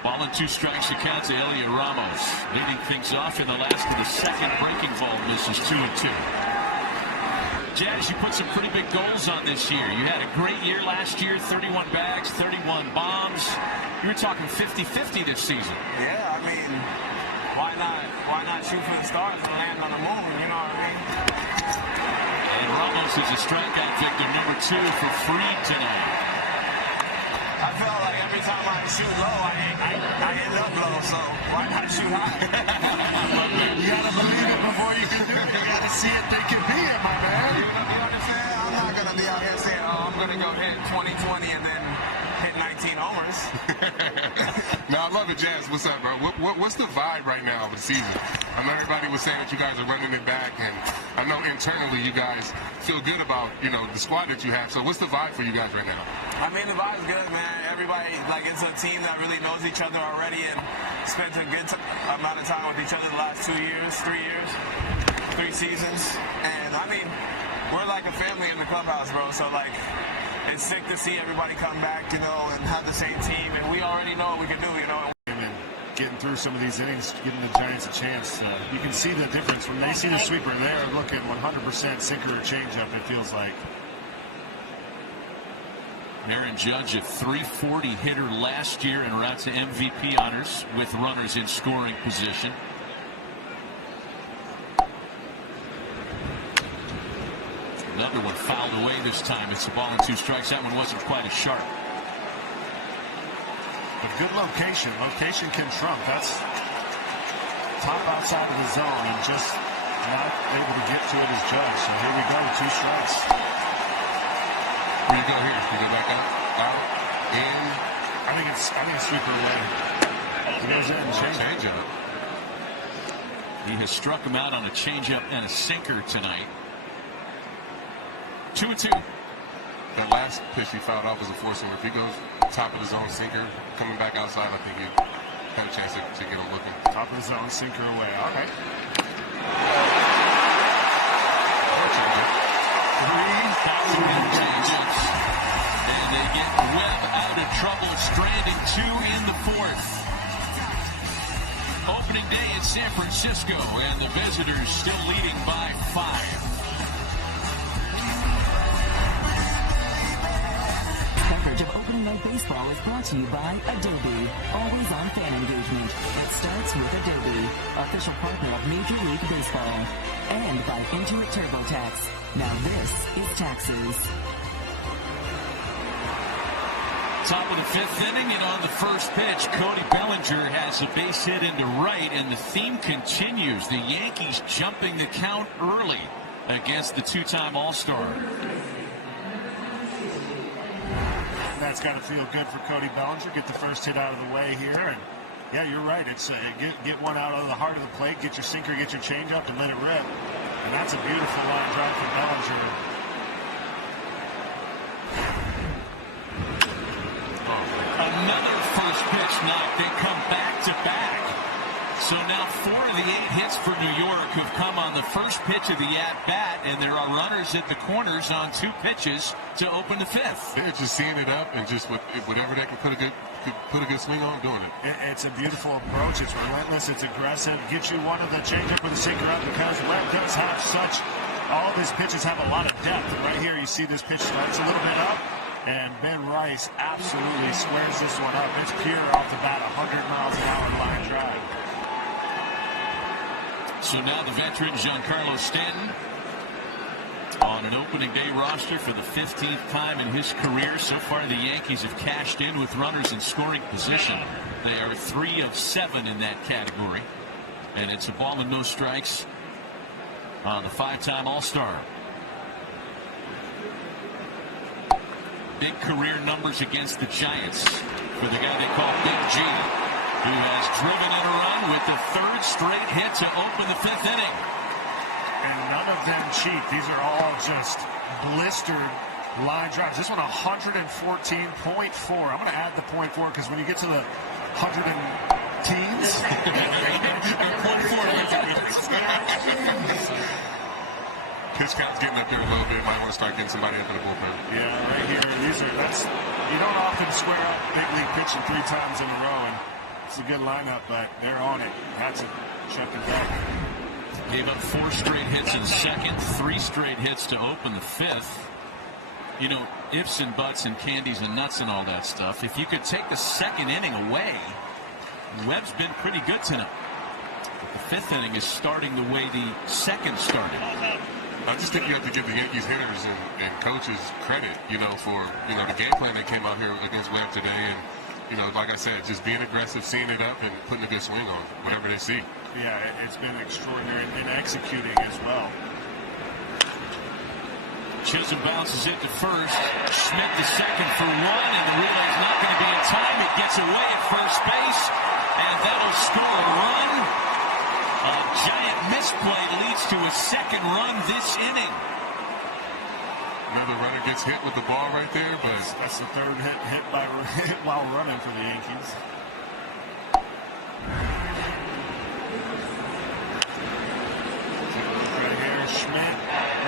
Ball and 2 strikes to count to Elliot Ramos. Leading things off in the last of the second. Breaking ball misses 2-2. Jazz, you put some pretty big goals on this year. You had a great year last year, 31 bags, 31 bombs. You were talking 50-50 this season. Yeah, I mean, why not shoot for the stars and land on the moon, you know what I mean? And Ramos is a strikeout victim, #2 for Freed tonight. I felt like every time I shoot low, I end up low, so why not shoot high? You gotta believe it before you can do it. You gotta see it, they can be it, my man. You know what I'm saying? I'm not gonna be out here saying, I'm gonna go hit 20-20 and then hit 19 homers. No, I love it, Jazz. What's up, bro? What's the vibe right now of the season? I know everybody was saying that you guys are running it back, and I know internally you guys feel good about, the squad that you have. So what's the vibe for you guys right now? I mean, the vibe's good, man. Everybody, it's a team that really knows each other already and spent a good amount of time with each other the last 2 years, 3 years, 3 seasons. And, I mean, we're like a family in the clubhouse, bro. So, it's sick to see everybody come back, and have the same team. And we already know what we can do, And then getting through some of these innings, giving the Giants a chance. You can see the difference. When they see the sweeper, they're looking 100% sinker or changeup, it feels like. Aaron Judge, a .340 hitter last year and route to MVP honors with runners in scoring position. Another one fouled away this time. It's a ball and 2 strikes. That one wasn't quite as sharp. A good location. Location can trump. That's top outside of the zone and just not able to get to it as Judge. So here we go, 2 strikes. Where you go here? You go back out, in. I think it's sweeper away. He goes in, change up. He has struck him out on a changeup and a sinker tonight. 2-2. That last pitch he fouled off was a four-seamer. If he goes top of the zone sinker, coming back outside, I think he had a chance to get him looking. Top of the zone sinker away. All right. 3 change-ups. And they get Webb out of trouble, stranding 2 in the 4th. Opening day in San Francisco, and the visitors still leading by 5. Coverage of opening night baseball is brought to you by Adobe. Always on fan engagement. It starts with Adobe, official partner of Major League Baseball. And by Intuit TurboTax. Now this is taxes. Top of the 5th inning, and on the first pitch, Cody Bellinger has a base hit into right, and the theme continues. The Yankees jumping the count early against the 2-time All-Star. That's got to feel good for Cody Bellinger. Get the first hit out of the way here. And yeah, you're right. It's get one out of the heart of the plate, get your sinker, get your changeup, and let it rip. And that's a beautiful line drive from Bellinger. Another first pitch knock. They come back to back. So now 4 of the 8 hits for New York who've come on the first pitch of the at-bat, and there are runners at the corners on 2 pitches to open the 5th. They're just seeing it up, and just whatever they can put a good swing on, doing it. It's a beautiful approach. It's relentless. It's aggressive. Gets you one of the changeup with a sinker up because Webb does have such. All of his pitches have a lot of depth. And right here, you see this pitch starts a little bit up, and Ben Rice absolutely squares this one up. It's pure off the bat, 100 miles an hour line drive. So now the veteran Giancarlo Stanton on an opening day roster for the 15th time in his career. So far, the Yankees have cashed in with runners in scoring position. They are 3 of 7 in that category. And it's a ball and no strikes on the 5-time All-Star. Big career numbers against the Giants for the guy they call Big G, who has driven in a run with the 3rd straight hit to open the 5th inning. And none of them cheap. These are all just blistered line drives. This one 114.4. I'm going to add the 0.4 because when you get to the 100 teens, pitch count's getting up there a little bit. Might want to start getting somebody up in the bullpen. Yeah, right here. You don't often square up big league pitching 3 times in a row, and it's a good lineup, but they're on it. That's a check it back. Gave up 4 straight hits in 2nd, 3 straight hits to open the 5th. You know, ifs and buts and candies and nuts and all that stuff. If you could take the 2nd inning away, Webb's been pretty good tonight. But the 5th inning is starting the way the 2nd started. I just think you have to give the Yankees hitters and coaches credit, for, the game plan that came out here against Webb today. And, like I said, just being aggressive, seeing it up, and putting a good swing on whatever they see. Yeah, it's been extraordinary in executing as well. Chisholm bounces it to first. Schmidt the second for 1, and the relay's not going to be in time. It gets away at first base, and that'll score a run. A giant misplay leads to a 2nd run this inning. Another runner gets hit with the ball right there, but that's the 3rd hit while running for the Yankees. Right here, Schmidt.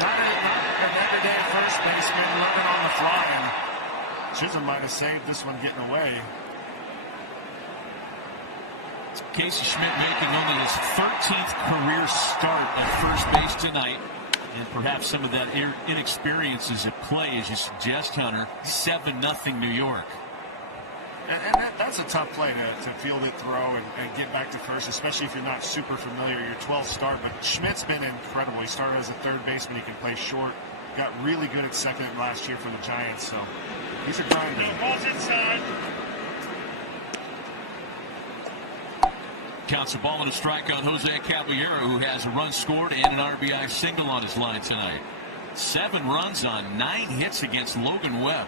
Not an everyday first baseman looking on the fly, and Chisholm might have saved this one getting away. Casey Schmidt making only his 13th career start at first base tonight. And perhaps some of that inexperience is at play, as you suggest, Hunter. 7-0 New York. And that's a tough play to field it, throw, and get back to first, especially if you're not super familiar. Your 12th start, but Schmidt's been incredible. He started as a third baseman. He can play short. Got really good at second last year for the Giants, so he's a grinder. Balls inside. Counts a ball and a strike on Jose Caballero, who has a run scored and an RBI single on his line tonight. 7 runs on 9 hits against Logan Webb.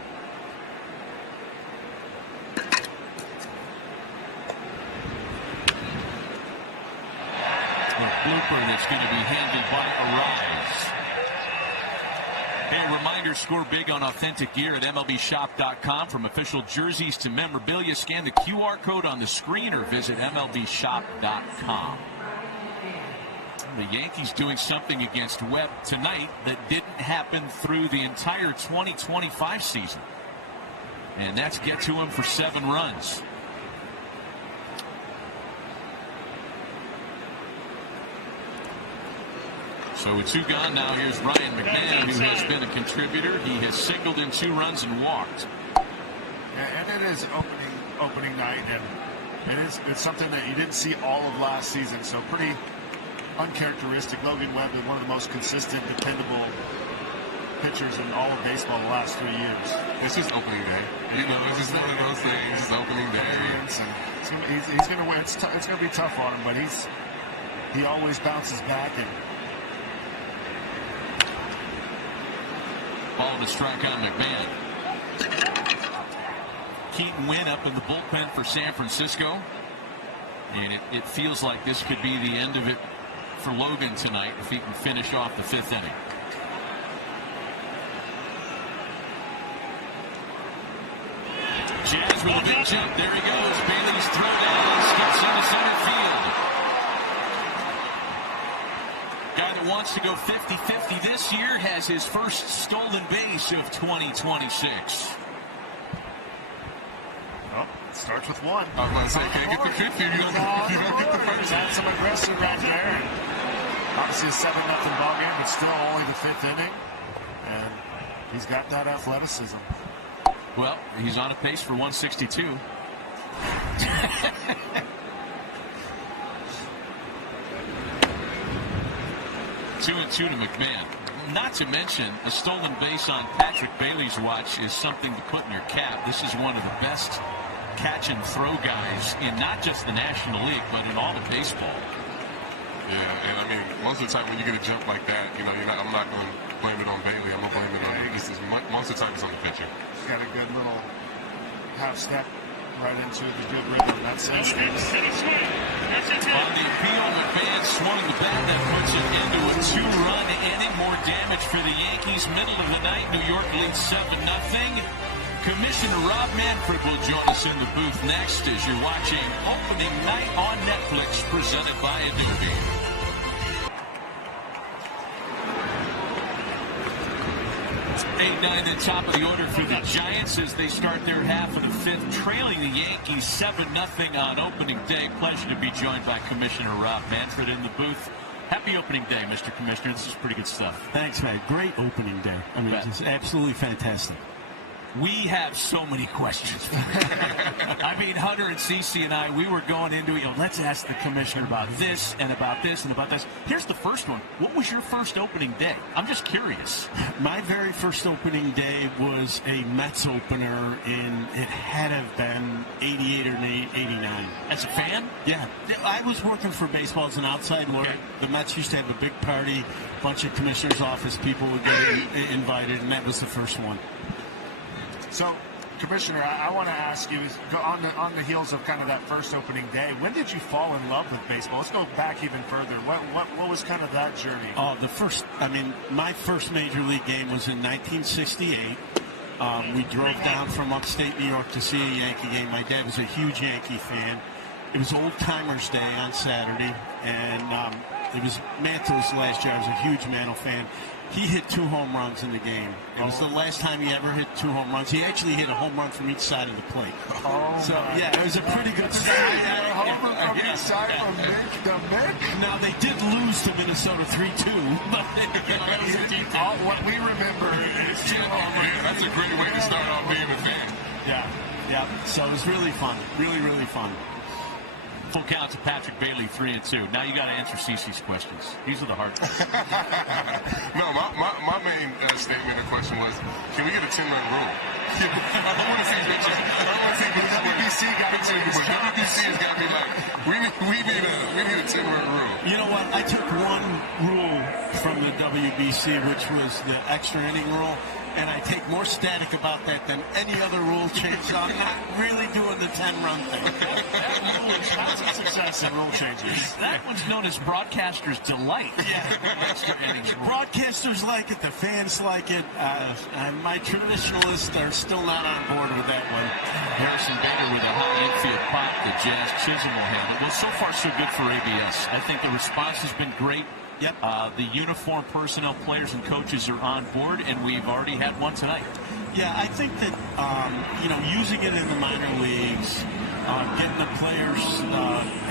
A blooper that's going to be handed by Arise. A reminder, score big on authentic gear at MLBshop.com. From official jerseys to memorabilia, scan the QR code on the screen or visit MLBshop.com. The Yankees doing something against Webb tonight that didn't happen through the entire 2025 season. And that's get to him for 7 runs. So with 2 gone now, here's Ryan McMahon, who has been a contributor. He has singled in 2 runs and walked. Yeah, and it is opening night, and it's something that you didn't see all of last season. So pretty uncharacteristic. Logan Webb is one of the most consistent, dependable pitchers in all of baseball the last 3 years. It's just opening day. You know, it's just one of those things. It's opening day. He's going to win. It's going to be tough on him, but he always bounces back. And ball to strike on McMahon. Keaton Wynn up in the bullpen for San Francisco. And it feels like this could be the end of it for Logan tonight if he can finish off the 5th inning. Jazz with a big jump. There he goes. Bailey's thrown out. Skips into center field. Guy that wants to go 50-50 this year has his first stolen base of 2026. Oh, it starts with 1. I was about to say, can't get the 50 if you don't get the first. That's some aggressive right there. Obviously a 7-0 ball game, but still only the 5th inning. And he's got that athleticism. Well, he's on a pace for 162. 2-2 to McMahon. Not to mention, a stolen base on Patrick Bailey's watch is something to put in your cap. This is one of the best catch and throw guys in not just the National League, but in all of baseball. Yeah, and I mean, most of the time when you get a jump like that, you know, I'm not going to blame it on Bailey. I'm going to blame it on most of the time it's on the pitcher. Got a good little half step right into the good rhythm. That's it. On the appeal, McMahon swung the bat that puts it into a 2-run inning. More damage for the Yankees. Middle of the night, New York leads 7-0. Commissioner Rob Manfred will join us in the booth next as you're watching Opening Night on Netflix, presented by Adobe. 8-9 the top of the order for the Giants as they start their half of the 5th, trailing the Yankees 7-0 on opening day. Pleasure to be joined by Commissioner Rob Manfred in the booth. Happy opening day, Mr. Commissioner. This is pretty good stuff. Thanks, man. Great opening day. I mean, it's absolutely fantastic. We have so many questions. I mean, Hunter and Cece and I, we were going into it. Let's ask the commissioner about this and about this and about this. Here's the first one. What was your first opening day? I'm just curious. My very first opening day was a Mets opener it had to have been 88 or 89. As a fan? Yeah. I was working for baseball as an outside lawyer. Okay. The Mets used to have a big party. A bunch of commissioner's office people would get invited, and that was the first one. So, Commissioner, I want to ask you, on the heels of kind of that first opening day, when did you fall in love with baseball? Let's go back even further. What was kind of that journey? Oh, my first major league game was in 1968. We drove down from upstate New York to see a Yankee game. My dad was a huge Yankee fan. It was Old Timers Day on Saturday, and It was Mantle's last year. I was a huge Mantle fan. He hit 2 home runs in the game. It was the last time he ever hit 2 home runs. He actually hit a home run from each side of the plate. So, yeah, it was a pretty good start. A home run from each side from Mick to Mick? Now, they did lose to Minnesota 3-2. But what we remember is 2 home runs. Yeah, that's a great way to start off being a fan. Yeah. So it was really fun. Really, really fun. Full count to Patrick Bailey, 3-2. Now you got to answer CeCe's questions. These are the hard ones. No, my main statement or question was, can we get a 10-run rule? I don't want to see pictures. I don't want to see WBC got pictures, but WBC has got me like, we need a 10-run rule. You know what? I took one rule from the WBC, which was the extra inning rule. And I take more static about that than any other rule change. So I'm not really doing the 10-run thing. That rule is not a success in rule changes. That one's known as broadcaster's delight. Broadcasters like it. The fans like it. My traditionalists are still not on board with that one. Harrison Bader with a high infield pop that Jazz Chisholm will handle. Well, so far so good for ABS. I think the response has been great. Yep. The uniform personnel, players, and coaches are on board, and we've already had one tonight. Yeah, I think that, using it in the minor leagues, getting the players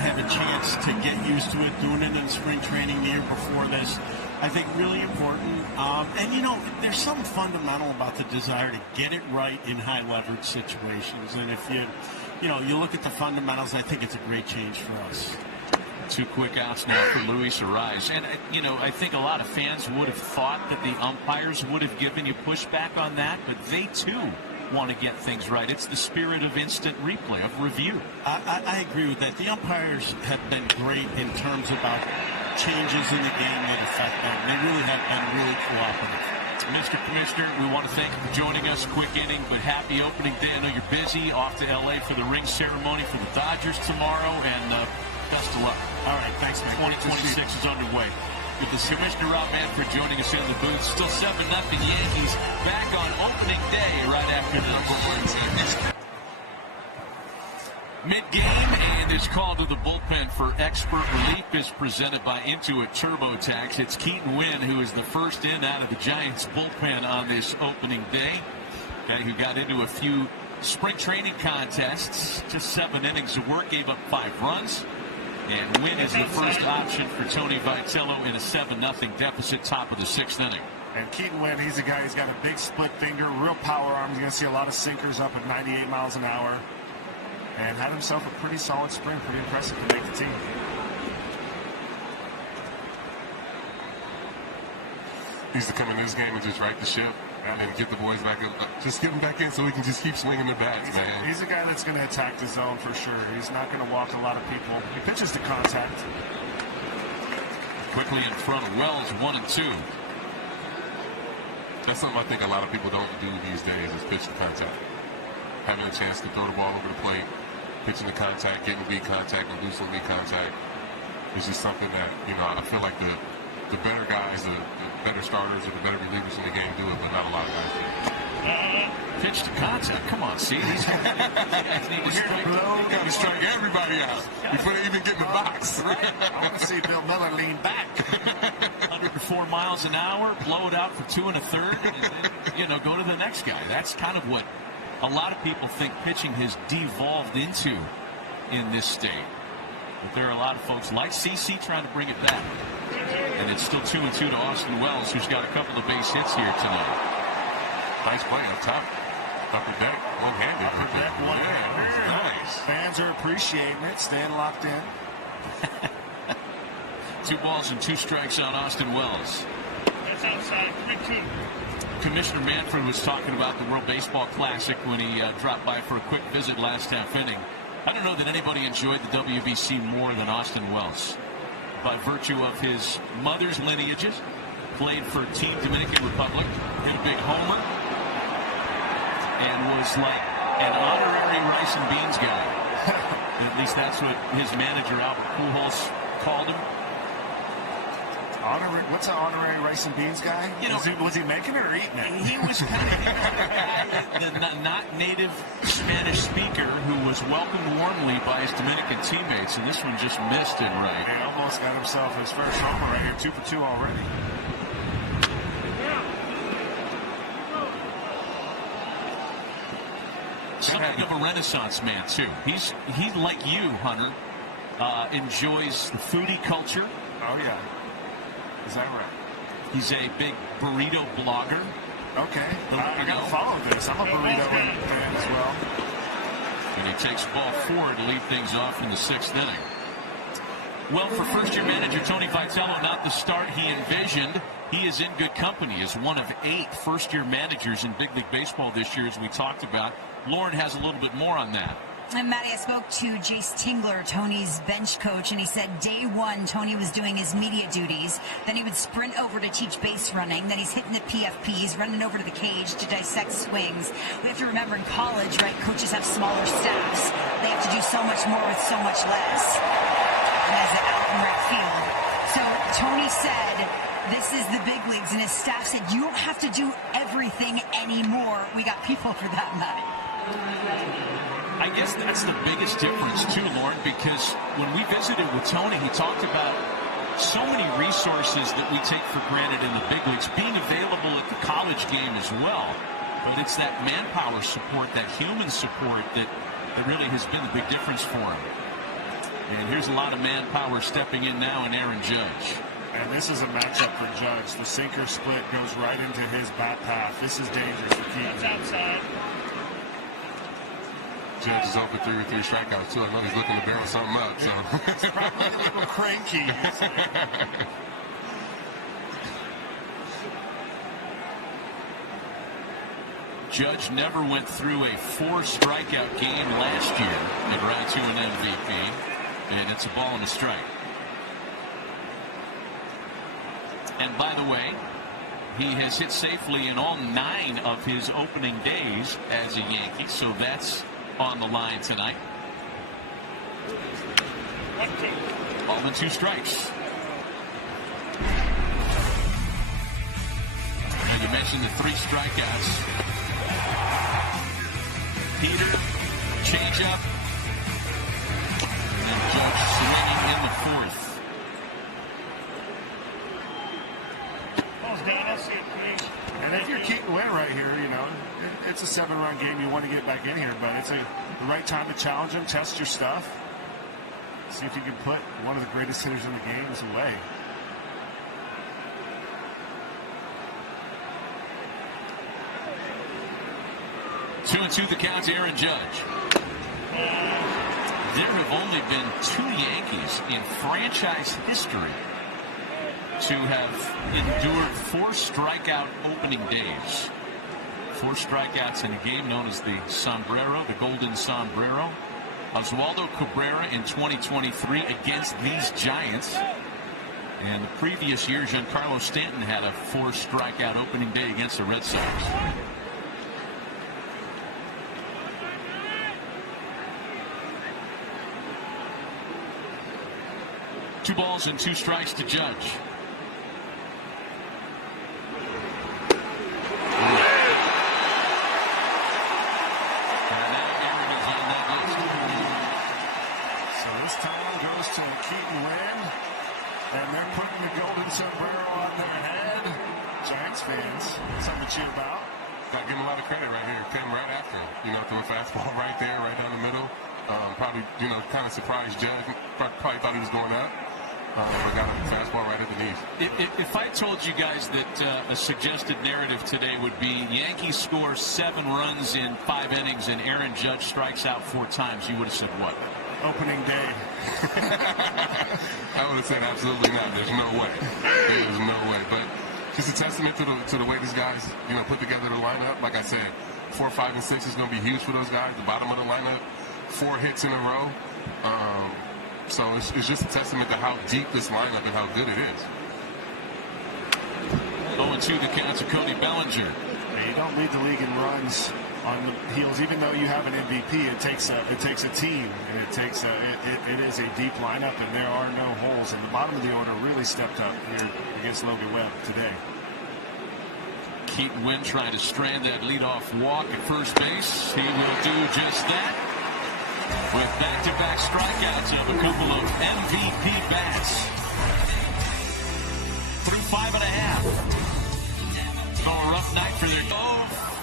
have a chance to get used to it, doing it in spring training the year before this, I think really important. There's something fundamental about the desire to get it right in high leverage situations. And if you look at the fundamentals, I think it's a great change for us. 2 quick outs now for Luis Ariz. And, I think a lot of fans would have thought that the umpires would have given you pushback on that, but they, too, want to get things right. It's the spirit of instant replay, of review. I agree with that. The umpires have been great in terms about changes in the game that affect them. They really have been really cooperative. Mr. Commissioner, we want to thank you for joining us. Quick inning, but happy opening day. I know you're busy. Off to L.A. for the ring ceremony for the Dodgers tomorrow, and best of luck. All right, thanks, man. 2026 is underway. With the Commissioner Rob Manfred joining us in the booth. Still 7-0 Yankees back on opening day right after this. Mid-game, and is called to the bullpen for expert relief is presented by Intuit TurboTax. It's Keaton Wynn who is the first in out of the Giants bullpen on this opening day. Guy who got into a few spring training contests, just 7 innings of work, gave up 5 runs. And Wynn is the first option for Tony Vitello in a 7-0 deficit, top of the 6th inning. And Keaton Wynn, he's a guy who's got a big split finger, real power arm. You're going to see a lot of sinkers up at 98 miles an hour. And had himself a pretty solid spring, pretty impressive to make the team. He's to come in this game and just right the ship and get the boys back in. Just get them back in so we can just keep swinging the bats, man. He's a guy that's going to attack the zone for sure. He's not going to walk a lot of people. He pitches to contact. Quickly in front of Wells, 1-2. That's something I think a lot of people don't do these days is pitch to contact. Having a chance to throw the ball over the plate, pitching to contact, getting beat contact, reducing beat contact. It's just something that, I feel like the better guys, the better starters or the better relievers in the game do it, but not a lot of guys do. Pitch to contact. Come on, see? These guys need to strike. Got to strike everybody out before they even get in the box. I want to see Bill Miller lean back. 104 miles an hour, blow it out for 2 1/3, and then, go to the next guy. That's kind of what a lot of people think pitching has devolved into in this state. But there are a lot of folks like CeCe trying to bring it back. And it's still 2-2 to Austin Wells, who's got a couple of base hits here tonight. Nice play on top. Upper deck, one-handed. Upper deck, one-handed. Yeah, nice. Fans are appreciating it, staying locked in. 2 balls and 2 strikes on Austin Wells. That's outside, 3-2. Commissioner Manfred was talking about the World Baseball Classic when he dropped by for a quick visit last half inning. I don't know that anybody enjoyed the WBC more than Austin Wells. By virtue of his mother's lineages, played for Team Dominican Republic, hit a big homer, and was like an honorary rice and beans guy. At least that's what his manager, Albert Pujols, called him. What's an honorary rice and beans guy? Was he making it or eating it? He was kind of the not native Spanish speaker who was welcomed warmly by his Dominican teammates, and this one just missed it right. He almost got himself his first homer right here, 2 for 2 already. Something of a Renaissance man, too. He's like you, Hunter, enjoys the foodie culture. Oh, yeah. Is that right? He's a big burrito blogger. Okay. I got to follow this. I'm a burrito fan as well. And he takes ball 4 to lead things off in the 6th inning. Well, for first-year manager Tony Vitello, not the start he envisioned. He is in good company as one of 8 first-year managers in Big League Baseball this year, as we talked about. Lauren has a little bit more on that. And Matty, I spoke to Jace Tingler, Tony's bench coach, and he said day 1, Tony was doing his media duties. Then he would sprint over to teach base running. Then he's hitting the PFPs, running over to the cage to dissect swings. We have to remember in college, right, coaches have smaller staffs. They have to do so much more with so much less. And as an out in right field. So Tony said, this is the big leagues, and his staff said, you don't have to do everything anymore. We got people for that night. I guess that's the biggest difference, too, Lauren, because when we visited with Tony, he talked about so many resources that we take for granted in the big leagues being available at the college game as well. But it's that manpower support, that human support that really has been the big difference for him. And here's a lot of manpower stepping in now in Aaron Judge. And this is a matchup for Judge. The sinker split goes right into his bat path. This is dangerous for Keaton. Outside. Judge is over 3 with 3 strikeouts, too. I know he's looking to barrel something up, so. He's probably a little cranky. Judge never went through a 4-strikeout game last year at round 2 in MVP, and it's a ball and a strike. And by the way, he has hit safely in all 9 of his opening days as a Yankee, so that's on the line tonight. Ball and 2 strikes. Now you mentioned the 3 strikeouts. Peter, changeup, and Judge swinging in the 4th. And if you're Keaton Wynn right here, it's a 7-run game. You want to get back in here, but it's the right time to challenge him, test your stuff, see if you can put one of the greatest hitters in the game away. Two and 2 the count to Aaron Judge. There have only been 2 Yankees in franchise history to have endured 4 strikeout opening days. 4 strikeouts in a game known as the Sombrero, the Golden Sombrero. Oswaldo Cabrera in 2023 against these Giants. And the previous year, Giancarlo Stanton had a 4 strikeout opening day against the Red Sox. Two balls and 2 strikes to Judge. Fastball right there, right down the middle. Probably, kind of surprised Judge. Probably thought he was going up. But got a fastball right at the knees. If I told you guys that a suggested narrative today would be Yankees score 7 runs in 5 innings and Aaron Judge strikes out 4 times, you would have said what? Opening day. I would have said absolutely not. There's no way. There's no way. But just a testament to the way these guys, put together the lineup. Like I said, 4, 5, and 6 is going to be huge for those guys. The bottom of the lineup, 4 hits in a row. So it's just a testament to how deep this lineup and how good it is. 0-2 the count to Cody Bellinger. You don't lead the league in runs on the heels. Even though you have an MVP, it takes a team, and it is a deep lineup, and there are no holes. And the bottom of the order really stepped up here against Logan Webb today. Keaton Wynn trying to strand that leadoff walk at first base. He will do just that with back-to-back strikeouts of a couple of MVP bats. Through 5.5. It's been a rough night for their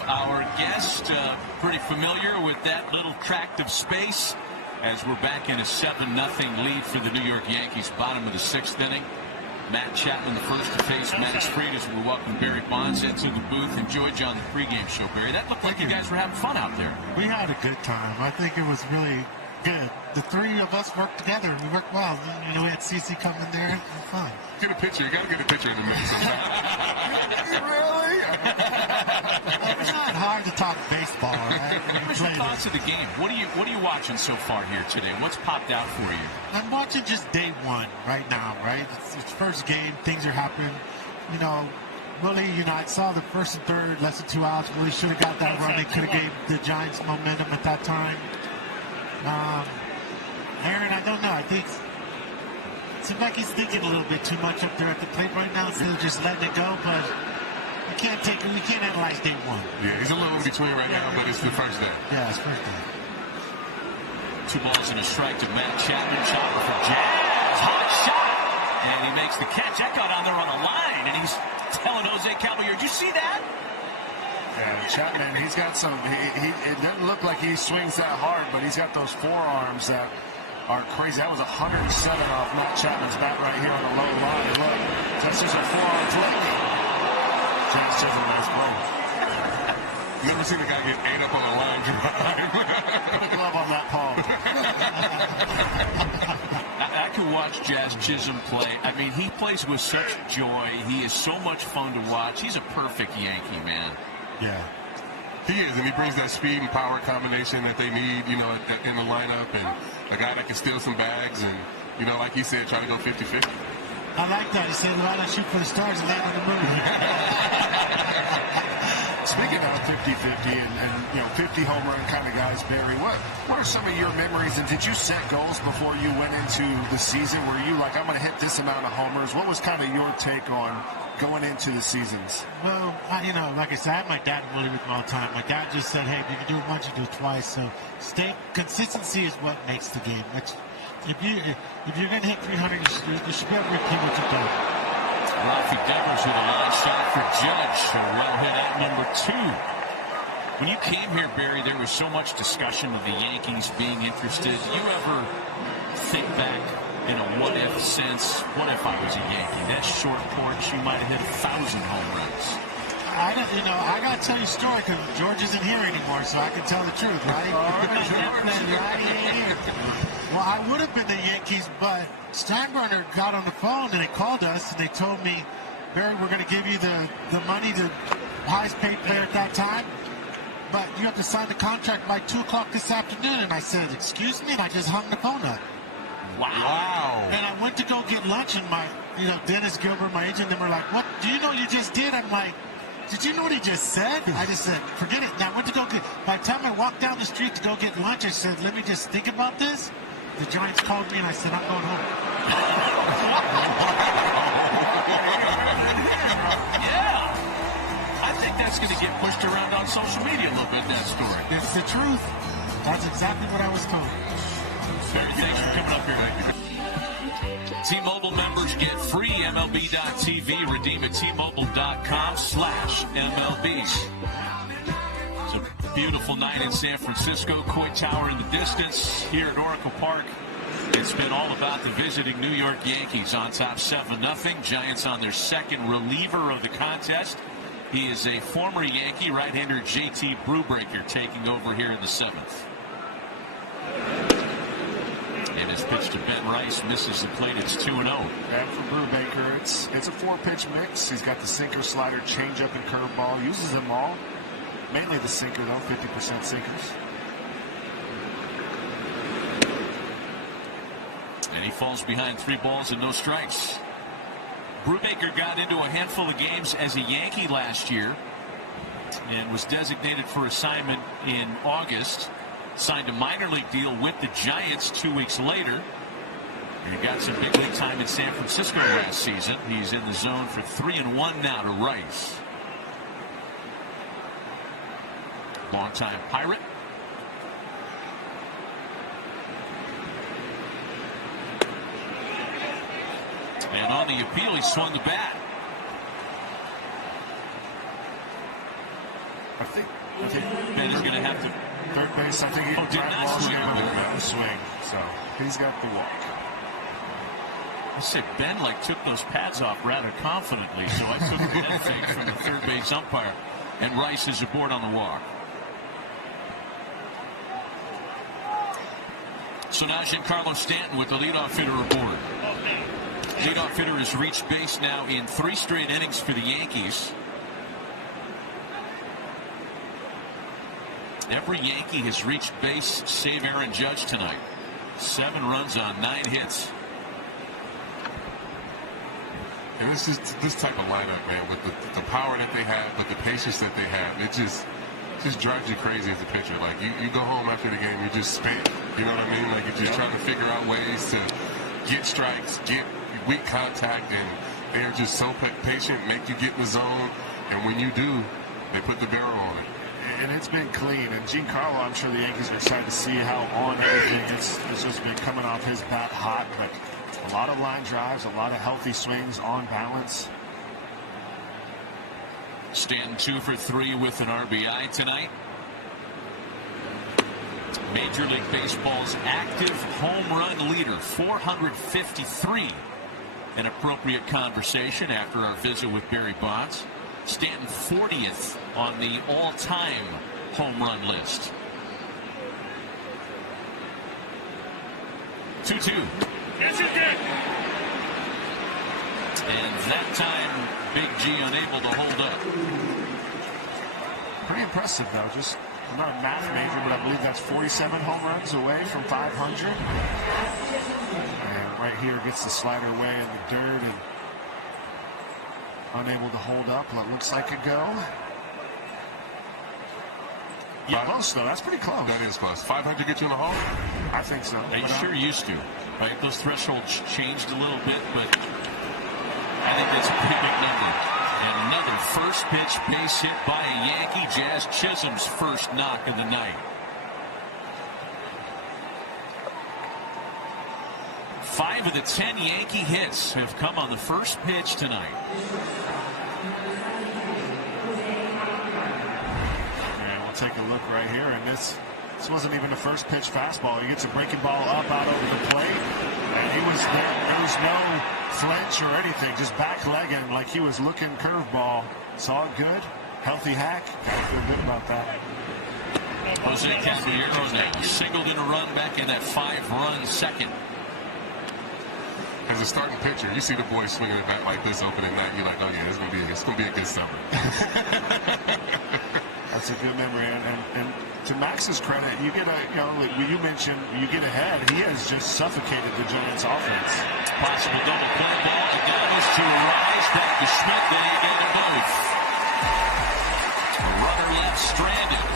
our guest, pretty familiar with that little tract of space as we're back in a 7-0 lead for the New York Yankees, bottom of the 6th inning. Matt Chapman the first to face Max Fried as we welcome Barry Bonds into the booth. Enjoyed you on the pregame show, Barry. That looked like you guys were having fun out there. We had a good time. I think it was really good. The three of us worked together. We worked well. You know, we had CeCe come in there. It was fun. Get a picture. You got to get a picture in the mix. Really? It's not hard to talk baseball, right? What's your thoughts of the game? What are you watching so far here today? What's popped out for you? I'm watching just day one right now, right? It's first game. Things are happening. You know, really, I saw the first and third, less than 2 outs. Really should have got that run. They could have gave the Giants momentum at that time. Aaron, I don't know. I think seems like he's thinking a little bit too much up there at the plate right now, instead of just letting it go. But we can't analyze day one. Yeah, he's a little in between right now, but it's the first day. Yeah, it's first day. 2 balls and a strike to Matt Chapman. Chopper for Jazz. Hot shot. And he makes the catch. I got on there on a line, and he's telling Jose Caballero, did you see that? Yeah, Chapman, he's got some, it doesn't look like he swings that hard, but he's got those forearms that are crazy. That was 107 off Matt Chapman's bat right here on the low line. Look, that's just a forearm flipping. James Chisholm, nice blow. Never seen a guy get 8 up on the line drive. Put a glove on that palm. I can watch Jazz Chisholm play. I mean, he plays with such joy. He is so much fun to watch. He's a perfect Yankee, man. Yeah. He is, and he brings that speed and power combination that they need, in the lineup, and a guy that can steal some bags and, like he said, try to go 50-50. I like that. He said, why not shoot for the stars and land on the moon? Speaking of 50-50 and 50 home run kind of guys, Barry, what are some of your memories? And did you set goals before you went into the season? Were you like, I'm going to hit this amount of homers? What was kind of your take on going into the seasons? Well, like I said, I had my dad really with me all the time. My dad just said, hey, if you can do it once, you do it twice. So consistency is what makes the game. If you're going to hit 300, you should be able to repeat what you've done. Rafi Devers with a line shot for Judge. A well hit at number 2. When you came here, Barry, there was so much discussion of the Yankees being interested. Do you ever think back in a what-if sense? What if I was a Yankee? That short porch, you might have hit 1,000 home runs. I got to tell you a story because George isn't here anymore, so I can tell the truth, right? Well, I would have been the Yankees, but Steinbrenner got on the phone and they called us and they told me, Barry, we're going to give you the money, the highest paid player at that time, but you have to sign the contract by 2 o'clock this afternoon. And I said, excuse me? And I just hung the phone up. Wow. And I went to go get lunch and my, Dennis Gilbert, my agent, they were like, what do you know you just did? I'm like, did you know what he just said? I just said, forget it. And I went to go get, by the time I walked down the street to go get lunch, I said, let me just think about this. The Giants called me and I said, I'm going home. Yeah. I think that's going to get pushed around on social media a little bit, that story. It's the truth. That's exactly what I was told. Barry, thanks for coming up here. T-Mobile members get free MLB.TV. Redeem at T-Mobile.com/MLB. It's a beautiful night in San Francisco. Coit Tower in the distance here at Oracle Park. It's been all about the visiting New York Yankees on top 7-0. Giants on their second reliever of the contest. He is a former Yankee, right-hander JT Brubaker, taking over here in the 7th. And his pitch to Ben Rice misses the plate. It's 2-0. And for Brubaker, it's a 4-pitch mix. He's got the sinker, slider, changeup, and curveball. Uses them all. Mainly the sinker, though, 50% sinkers. And he falls behind 3 balls and no strikes. Brubaker got into a handful of games as a Yankee last year. and was designated for assignment in August. Signed a minor league deal with the Giants 2 weeks later. And he got some big league time in San Francisco last season. He's in the zone for 3-1 now to Rice. Longtime Pirate. And on the appeal, he swung the bat. I think Ben is going to have to. Third base, I think he did not swing. So he's got the walk. I said Ben took those pads off rather confidently, so I took that thing from the third base umpire. And Rice is aboard on the walk. So now Giancarlo Stanton with the leadoff hitter aboard. Leadoff hitter has reached base now in 3 straight innings for the Yankees. Every Yankee has reached base save Aaron Judge tonight. 7 runs on 9 hits. And it's just this type of lineup, man, with the power that they have, with the patience that they have, it just drives you crazy as a pitcher. Like, you go home after the game, you just spent. You know what I mean? Like, you're just trying to figure out ways to get strikes, get weak contact, and they're just so patient, make you get in the zone, and when you do, they put the barrel on it. And it's been clean. And Giancarlo, I'm sure the Yankees are excited to see how on everything it's just been coming off his bat hot. But a lot of line drives, a lot of healthy swings on balance. Stanton 2 for 3 with an RBI tonight. Major League Baseball's active home run leader, 453. An appropriate conversation after our visit with Barry Bonds. Stanton 40th on the all-time home run list. 2-2. Yes, you did. And that time, Big G unable to hold up. Pretty impressive, though. Just, I'm not a math major, but I believe that's 47 home runs away from 500. And right here gets the slider away in the dirt and unable to hold up what looks like a go. Yeah, close though. That's pretty close. That is close. 500 get you in the hole? I think so. They sure used to. Right? Those thresholds changed a little bit, but I think that's a pretty big number. And another first pitch base hit by a Yankee. Jazz Chisholm's first knock of the night. 5 of the 10 Yankee hits have come on the first pitch tonight. And we'll take a look right here, and this wasn't even a first pitch fastball. He gets a breaking ball up out over the plate, and he was there. There was no flinch or anything, just back legging like he was looking curveball. It's all good. Healthy hack. I feel good about that. Jose Caballero now singled in a run back in that 5-run second. As a starting pitcher, you see the boys swinging it back like this opening night. You're like, oh yeah, it's gonna be a good summer. That's a good memory, and to Max's credit, you get like you mentioned, you get ahead. He has just suffocated the Giants' offense. Possible double play ball. The down is to Rise, back to Schmidt. Then you get them both. Runner left stranded.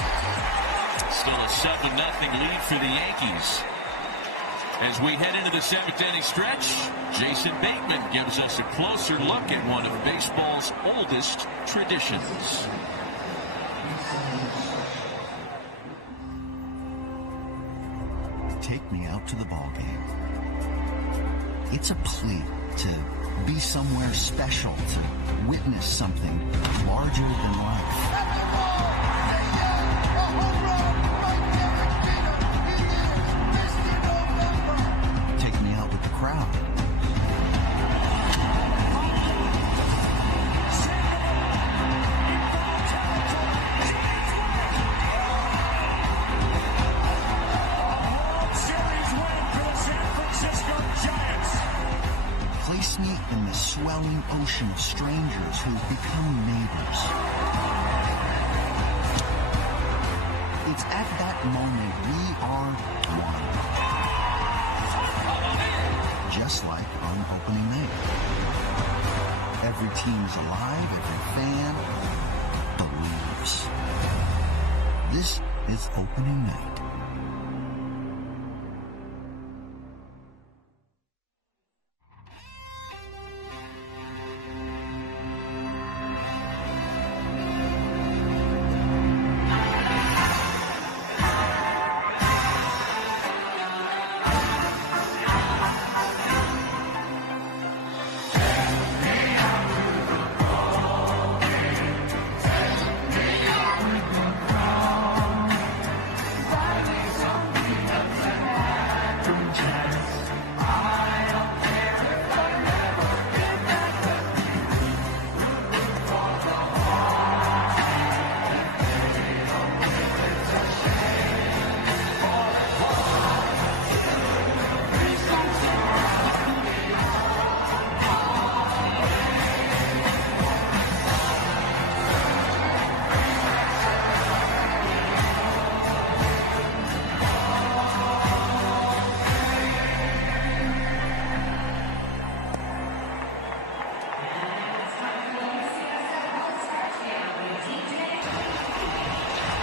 Still a 7-0 lead for the Yankees. As we head into the 7th inning stretch, Jason Bateman gives us a closer look at one of baseball's oldest traditions. Take me out to the ball game. It's a plea to be somewhere special, to witness something larger than life. Crowd. Place me in the swelling ocean of strangers who've become neighbors. It's at that moment we are one. Just like on opening night. Every team is alive, every fan, believes. This is opening night.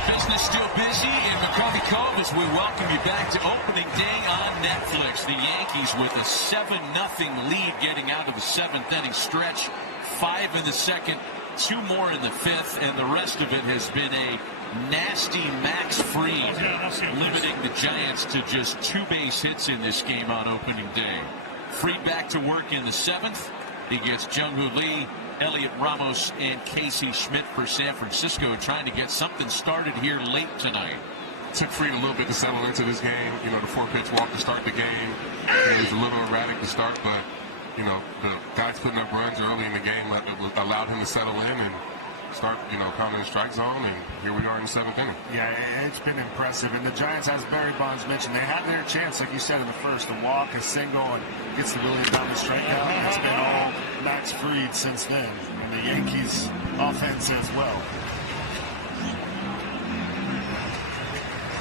Business still busy in McCarty Cove as we welcome you back to opening day on Netflix. The Yankees with a 7-0 lead getting out of the 7th inning stretch. 5 in the second, 2 more in the 5th, and the rest of it has been a nasty Max Fried, limiting the Giants to just 2 base hits in this game on opening day. Fried back to work in the 7th. He gets Jung-Hoo Lee, Elliot Ramos, and Casey Schmidt for San Francisco, trying to get something started here late tonight. Took Fried a little bit to settle into this game. You know, the 4-pitch walk to start the game. It was a little erratic to start, but, you know, the guys putting up runs early in the game allowed him to settle in and start, you know, counting the strike zone, and here we are in the 7th inning. Yeah, it's been impressive. And the Giants, as Barry Bonds mentioned, they had their chance, like you said, in the first, to walk, a single, and gets the really down the strikeout. It's been all Max Fried since then, and the Yankees offense as well.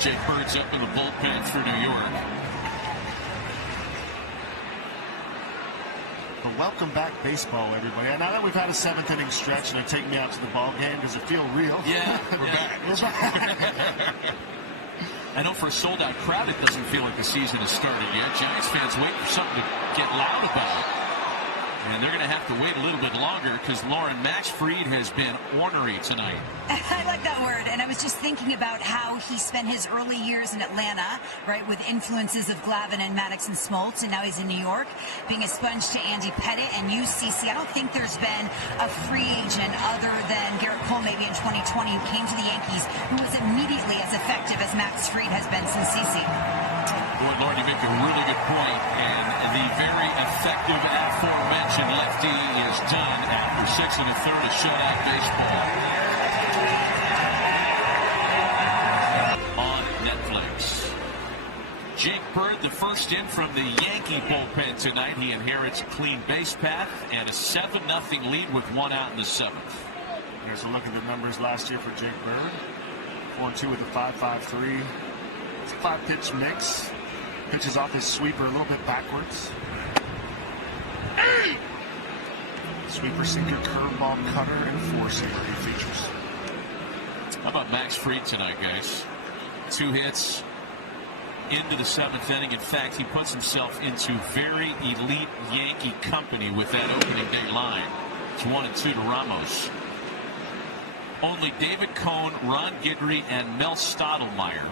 Jake Bird's up in the bullpen for New York. But welcome back, baseball, everybody. Now that we've had a 7th inning stretch and they take me out to the ball game, does it feel real? Yeah, we're back. I know for a sold-out crowd, it doesn't feel like the season has started yet. Giants fans waiting for something to get loud about. And they're going to have to wait a little bit longer because Lauren, Max Fried has been ornery tonight. I like that word, and I was just thinking about how he spent his early years in Atlanta, right, with influences of Glavine and Maddox and Smoltz, and now he's in New York, being a sponge to Andy Pettit and UCC. I don't think there's been a free agent other than Garrett Cole maybe in 2020 who came to the Yankees who was immediately as effective as Max Fried has been since CC. Boy, Lauren, you make a really good point, and the very effective aforementioned lefty is done after 6 1/3 of shutout baseball. On Netflix. Jake Bird, the first in from the Yankee bullpen tonight. He inherits a clean base path and a 7-0 lead with 1 out in the 7th. Here's a look at the numbers last year for Jake Bird. 4-2 with a 5.53. It's a 5-pitch mix. Pitches off his sweeper a little bit backwards. Sweeper, sinker, curveball, cutter, and 4-seamer he features. How about Max Fried tonight, guys? 2 hits into the 7th inning. In fact, he puts himself into very elite Yankee company with that opening day line. It's 1-2 to Ramos. Only David Cohn, Ron Guidry, and Mel Stottlemyre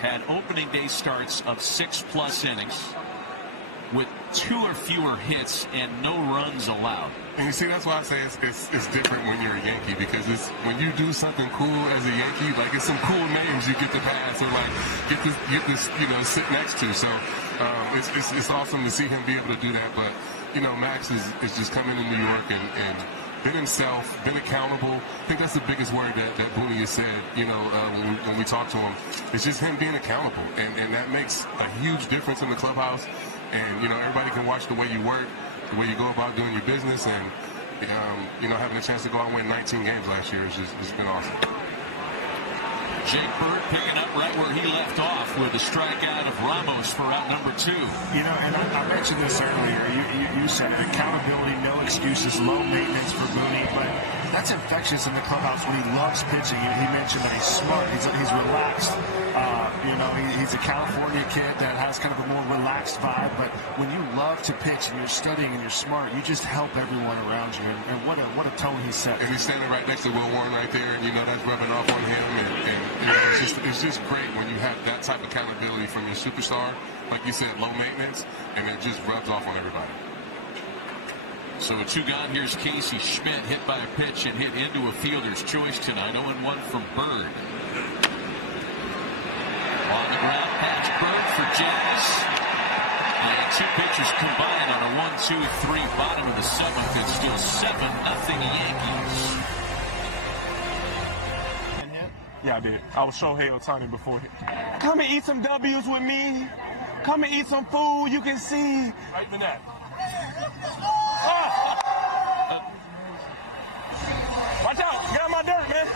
had opening day starts of 6+ innings with 2 or fewer hits and no runs allowed. And you see, that's why I say it's different when you're a Yankee, because it's when you do something cool as a Yankee, like it's some cool names you get to pass or like get this you know, sit next to. So it's awesome to see him be able to do that. But you know, Max is just coming to New York and been himself, been accountable. I think that's the biggest word that Booney has said, you know, when we talk to him. It's just him being accountable, and that makes a huge difference in the clubhouse. And, you know, everybody can watch the way you work, the way you go about doing your business, and, you know, having a chance to go out and win 19 games last year has just been awesome. Jake Bird picking up right where he left off with a strikeout of Ramos for out number 2. You know, and I mentioned this earlier. You said it, accountability, no excuses, low maintenance for Booney. But that's infectious in the clubhouse when he loves pitching. He mentioned that he's smart. He's relaxed. He's a California kid that has kind of a more relaxed vibe. But when you love to pitch and you're studying and you're smart, you just help everyone around you. And what a tone he set. And he's standing right next to Will Warren right there, and that's rubbing off on him. And it's just great when you have that type of accountability from your superstar, like you said, low maintenance, and it just rubs off on everybody. So a 2 gone. Here's Casey Schmidt, hit by a pitch and hit into a fielder's choice tonight. 0-1 from Bird. On the ground, patch Bird for James. And 2 pitchers combined on a 1-2-3 bottom of the 7th. It's still 7-0 Yankees. Yeah, I did. I was Shohei Ohtani before. Come and eat some W's with me. Come and eat some food. You can see. Right in that. Watch out. Get out my dirt, man.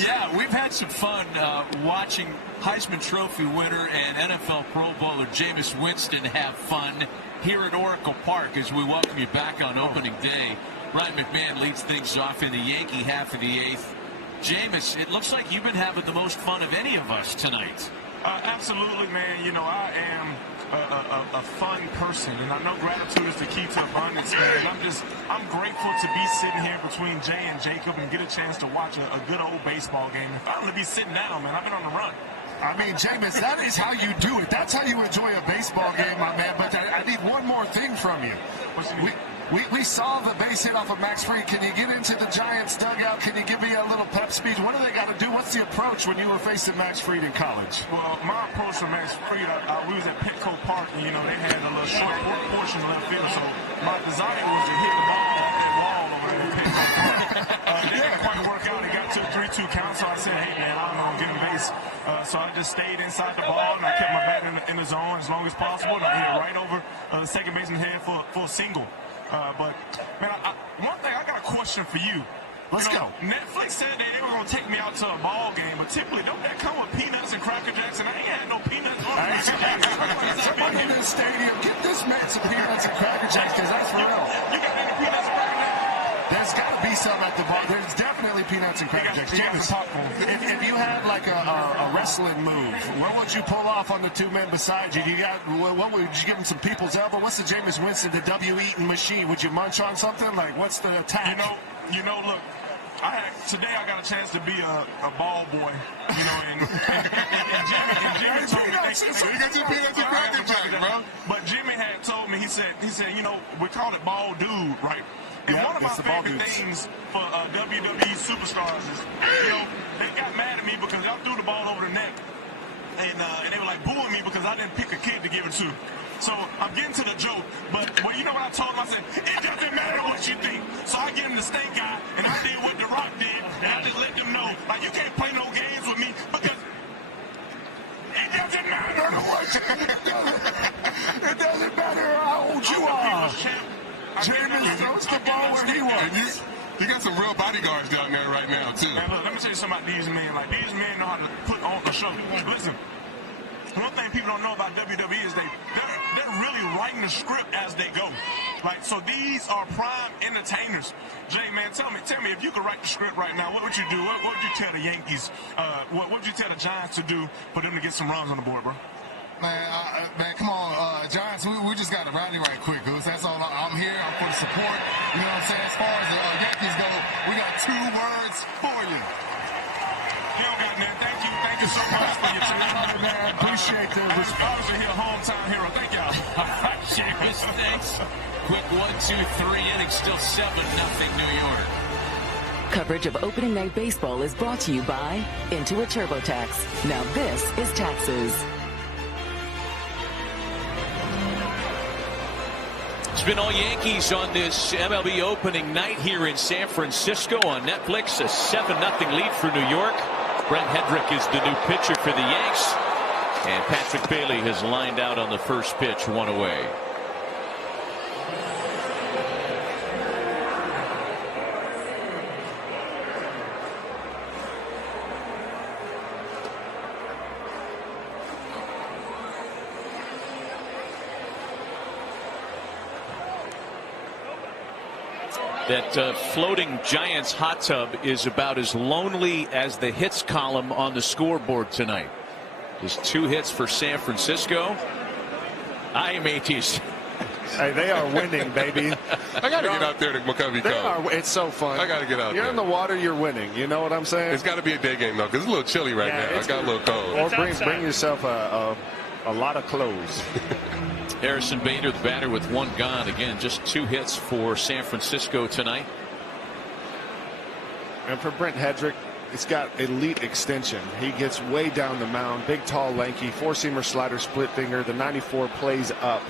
Yeah, we've had some fun watching Heisman Trophy winner and NFL Pro Bowler Jameis Winston have fun here at Oracle Park as we welcome you back on opening day. Ryan McMahon leads things off in the Yankee half of the 8th. Jameis, it looks like you've been having the most fun of any of us tonight. Absolutely, man. I am a fun person, and I know gratitude is the key to abundance, man. I'm grateful to be sitting here between Jay and Jacob and get a chance to watch a good old baseball game. If I'm going to be sitting down, man, I've been on the run. I mean, Jameis, that is how you do it. That's how you enjoy a baseball game, my man. But I need one more thing from you. We saw the base hit off of Max Fried. Can you get into the Giants dugout? Can you give me a little pep speech? What do they got to do? What's the approach when you were facing Max Fried in college? Well, my approach to Max Fried, we was at Petco Park, and, they had a little short portion of left field. So my desire was to hit the ball off that wall over there at Petco Park. It didn't quite work out. It got to a 3-2 count, so I said, hey, man, I'm going to get a base. So I just stayed inside the ball, and I kept my bat in the zone as long as possible, and I hit it right over the second baseman's head for a single. But, man, one thing, I got a question for you. Let's go. Netflix said they were going to take me out to a ball game, but typically, don't that come with peanuts and Cracker Jacks? And I ain't had no peanuts. Somebody in the stadium, get this man some peanuts and Cracker Jacks, because that's for real. You got any peanuts and Cracker Jacks? There's got to be some at the bar. There's definitely peanuts and Cracker Jacks. If you had like a wrestling move, what would you pull off on the 2 men beside you? What would you give them, some people's elbow? What's the Jameis Winston, the W-eating machine? Would you munch on something? Like, what's the attack? Look, today I got a chance to be a ball boy, and Jimmy told me. You got your peanuts and Cracker Jacks, bro. But Jimmy had told me, he said, we call it ball dude, right? And one of my favorite things for WWE superstars is, they got mad at me because I threw the ball over the net. And they were like booing me because I didn't pick a kid to give it to. So I'm getting to the joke, but you know what I told him? I said, it doesn't matter what you think. So I give him the stink eye, and I did what The Rock did, and I just let them know, like, you can't play no games with me because it doesn't matter what you It doesn't matter how old you are. Jameis throws the ball where he wants. You got some real bodyguards down there right now, too. Man, look, let me tell you something about these men. Like, these men know how to put on a show. Listen, one thing people don't know about WWE is they're really writing the script as they go. Like, so these are prime entertainers. Jay, man, tell me, if you could write the script right now, what would you do? What would you tell the Yankees? What would you tell the Giants to do for them to get some runs on the board, bro? Man, come on, Giants, we just got to rally right quick, Goose. That's all. I'm here. I'm for the support. You know what I'm saying? As far as the Yankees go, we got 2 words for you. You don't got that. Thank you so much for your time, man. Appreciate the response. You're a hometown hero. Thank y'all. All right, Jameis, thanks. Quick 1-2-3 inning, still 7-0 New York. Coverage of opening night baseball is brought to you by Intuit TurboTax. Now this is taxes. It's been all Yankees on this MLB opening night here in San Francisco on Netflix. A 7-0 lead for New York. Brent Hendrick is the new pitcher for the Yanks. And Patrick Bailey has lined out on the first pitch, 1 away. That floating Giants hot tub is about as lonely as the hits column on the scoreboard tonight. Just 2 hits for San Francisco. Aye, mateys. Hey, they are winning, baby. I got to get out there to McCovey Cove. It's so fun. I got to get out there. You're in the water, you're winning. You know what I'm saying? It's got to be a day game, though, because it's a little chilly right now. I got a little cold. Or bring yourself a lot of clothes. Harrison Bader, the batter, with 1 gone. Again, just 2 hits for San Francisco tonight. And for Brent Hedrick, it's got elite extension. He gets way down the mound. Big, tall, lanky, 4-seamer slider, split finger. The 94 plays up.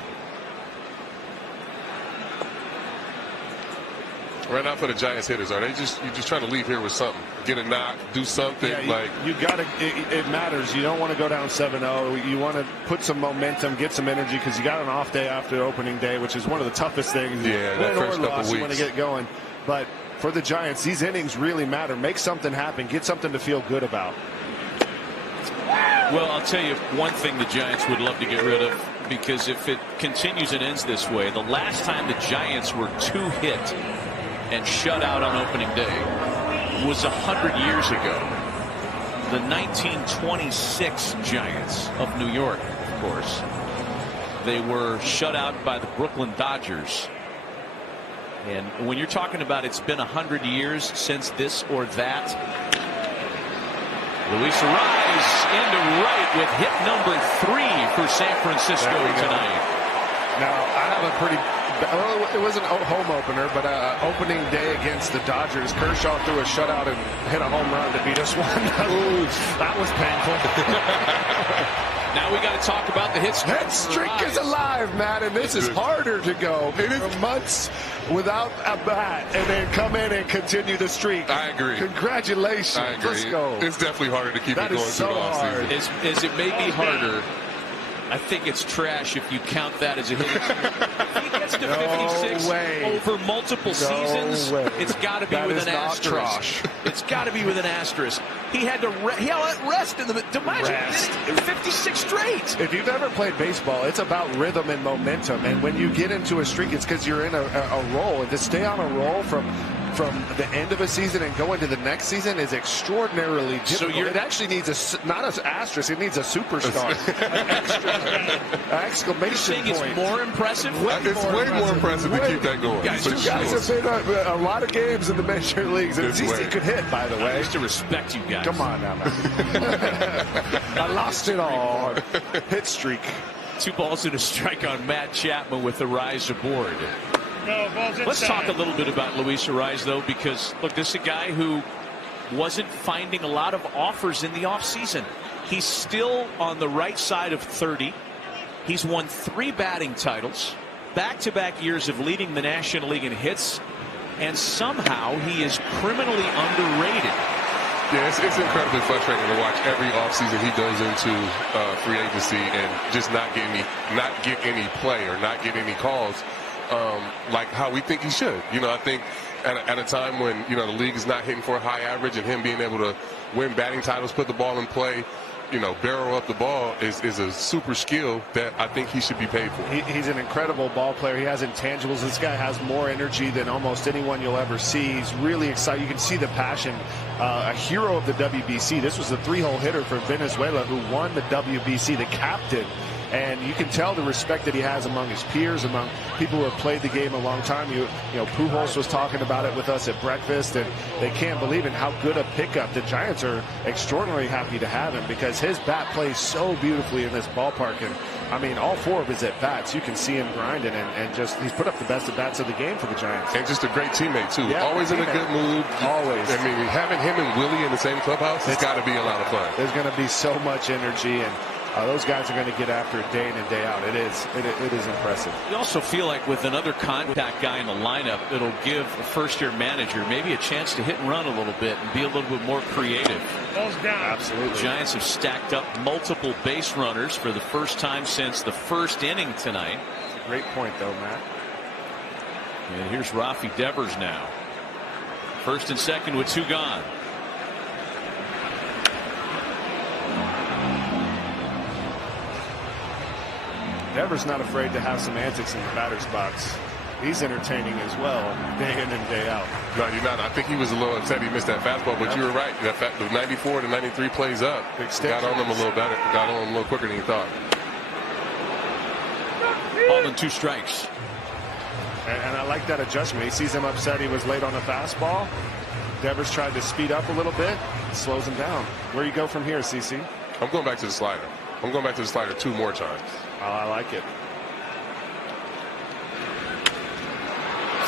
Right now for the Giants hitters, are they you're just trying to leave here with something? Get a knock, do something? Yeah, you got to. It matters. You don't want to go down 7-0. You want to put some momentum, get some energy, because you got an off day after opening day, which is one of the toughest things. Yeah, that first couple weeks. You want to get going. But for the Giants, these innings really matter. Make something happen. Get something to feel good about. Well, I'll tell you one thing the Giants would love to get rid of, because if it continues and ends this way, the last time the Giants were 2-hit and shut out on opening day was 100 years ago. The 1926 Giants of New York, of course. They were shut out by the Brooklyn Dodgers. And when you're talking about it's been 100 years since this or that, Luis Arraez into right with hit number 3 for San Francisco tonight. Now, I have a pretty... Well, it wasn't a home opener, but opening day against the Dodgers, Kershaw threw a shutout and hit a home run to beat us 1-0. That was painful. Now we got to talk about the hit streak. Hit streak is alive, Matt, and this is harder to go. It is months without a bat, and then come in and continue the streak. I agree. Congratulations. I agree. Let's go. It's definitely harder to keep it going through the offseason. As it may be harder, I think it's trash if you count that as a hit. If he gets to 56 over multiple seasons, it's got to be with an asterisk. It's got to be with an asterisk. He had to rest in the imagine 56 straight. If you've ever played baseball, it's about rhythm and momentum. And when you get into a streak, it's because you're in a roll. And to stay on a roll from the end of a season and go into the next season is extraordinarily difficult. So it actually needs not an asterisk, it needs a superstar. An extra exclamation point. It's more impressive? It's way more impressive to keep that going. Guys have been a lot of games in the major leagues, and CC could hit, by the way. I used to respect you guys. Come on now, man. I lost it all. Hit streak. 2 balls and a strike on Matt Chapman with Arraez aboard. Let's talk a little bit about Luis Arraez, though, because, look, this is a guy who wasn't finding a lot of offers in the offseason. He's still on the right side of 30. He's won 3 batting titles, back-to-back years of leading the National League in hits, and somehow he is criminally underrated. Yeah, it's incredibly frustrating to watch every offseason he goes into free agency and just not get any play or not get any calls. Like how we think he should. I think at a time when, the league is not hitting for a high average, and him being able to win batting titles, put the ball in play, barrel up the ball is a super skill that I think he should be paid for. He's an incredible ball player. He has intangibles. This guy has more energy than almost anyone you'll ever see. He's really excited. You can see the passion. A hero of the WBC. This was the 3-hole hitter for Venezuela who won the WBC, the captain. And you can tell the respect that he has among his peers, among people who have played the game a long time. You know, Pujols was talking about it with us at breakfast, and they can't believe in how good a pickup. The Giants are extraordinarily happy to have him because his bat plays so beautifully in this ballpark. And I mean, all 4 of his at-bats, you can see him grinding, and just he's put up the best at-bats of the game for the Giants. And just a great teammate, too. Yeah, always in a good mood. Always. I mean, having him and Willie in the same clubhouse, it's got to be a lot of fun. There's going to be so much energy, and those guys are going to get after it day in and day out. It is impressive. You also feel like with another contact guy in the lineup, it'll give a first-year manager maybe a chance to hit and run a little bit and be a little bit more creative. Absolutely. The Giants have stacked up multiple base runners for the first time since the first inning tonight. That's a great point, though, Matt. And here's Rafi Devers now. First and second with 2 gone. Devers not afraid to have some antics in the batter's box. He's entertaining as well, day in and day out. No, you're not. I think he was a little upset he missed that fastball, but you were right. That the 94 to 93 plays up. Got on him a little better. Got on him a little quicker than he thought. Ball and 2 strikes. And I like that adjustment. He sees him upset he was late on the fastball. Devers tried to speed up a little bit. Slows him down. Where you go from here, CC? I'm going back to the slider. I'm going back to the slider 2 more times. Oh, I like it.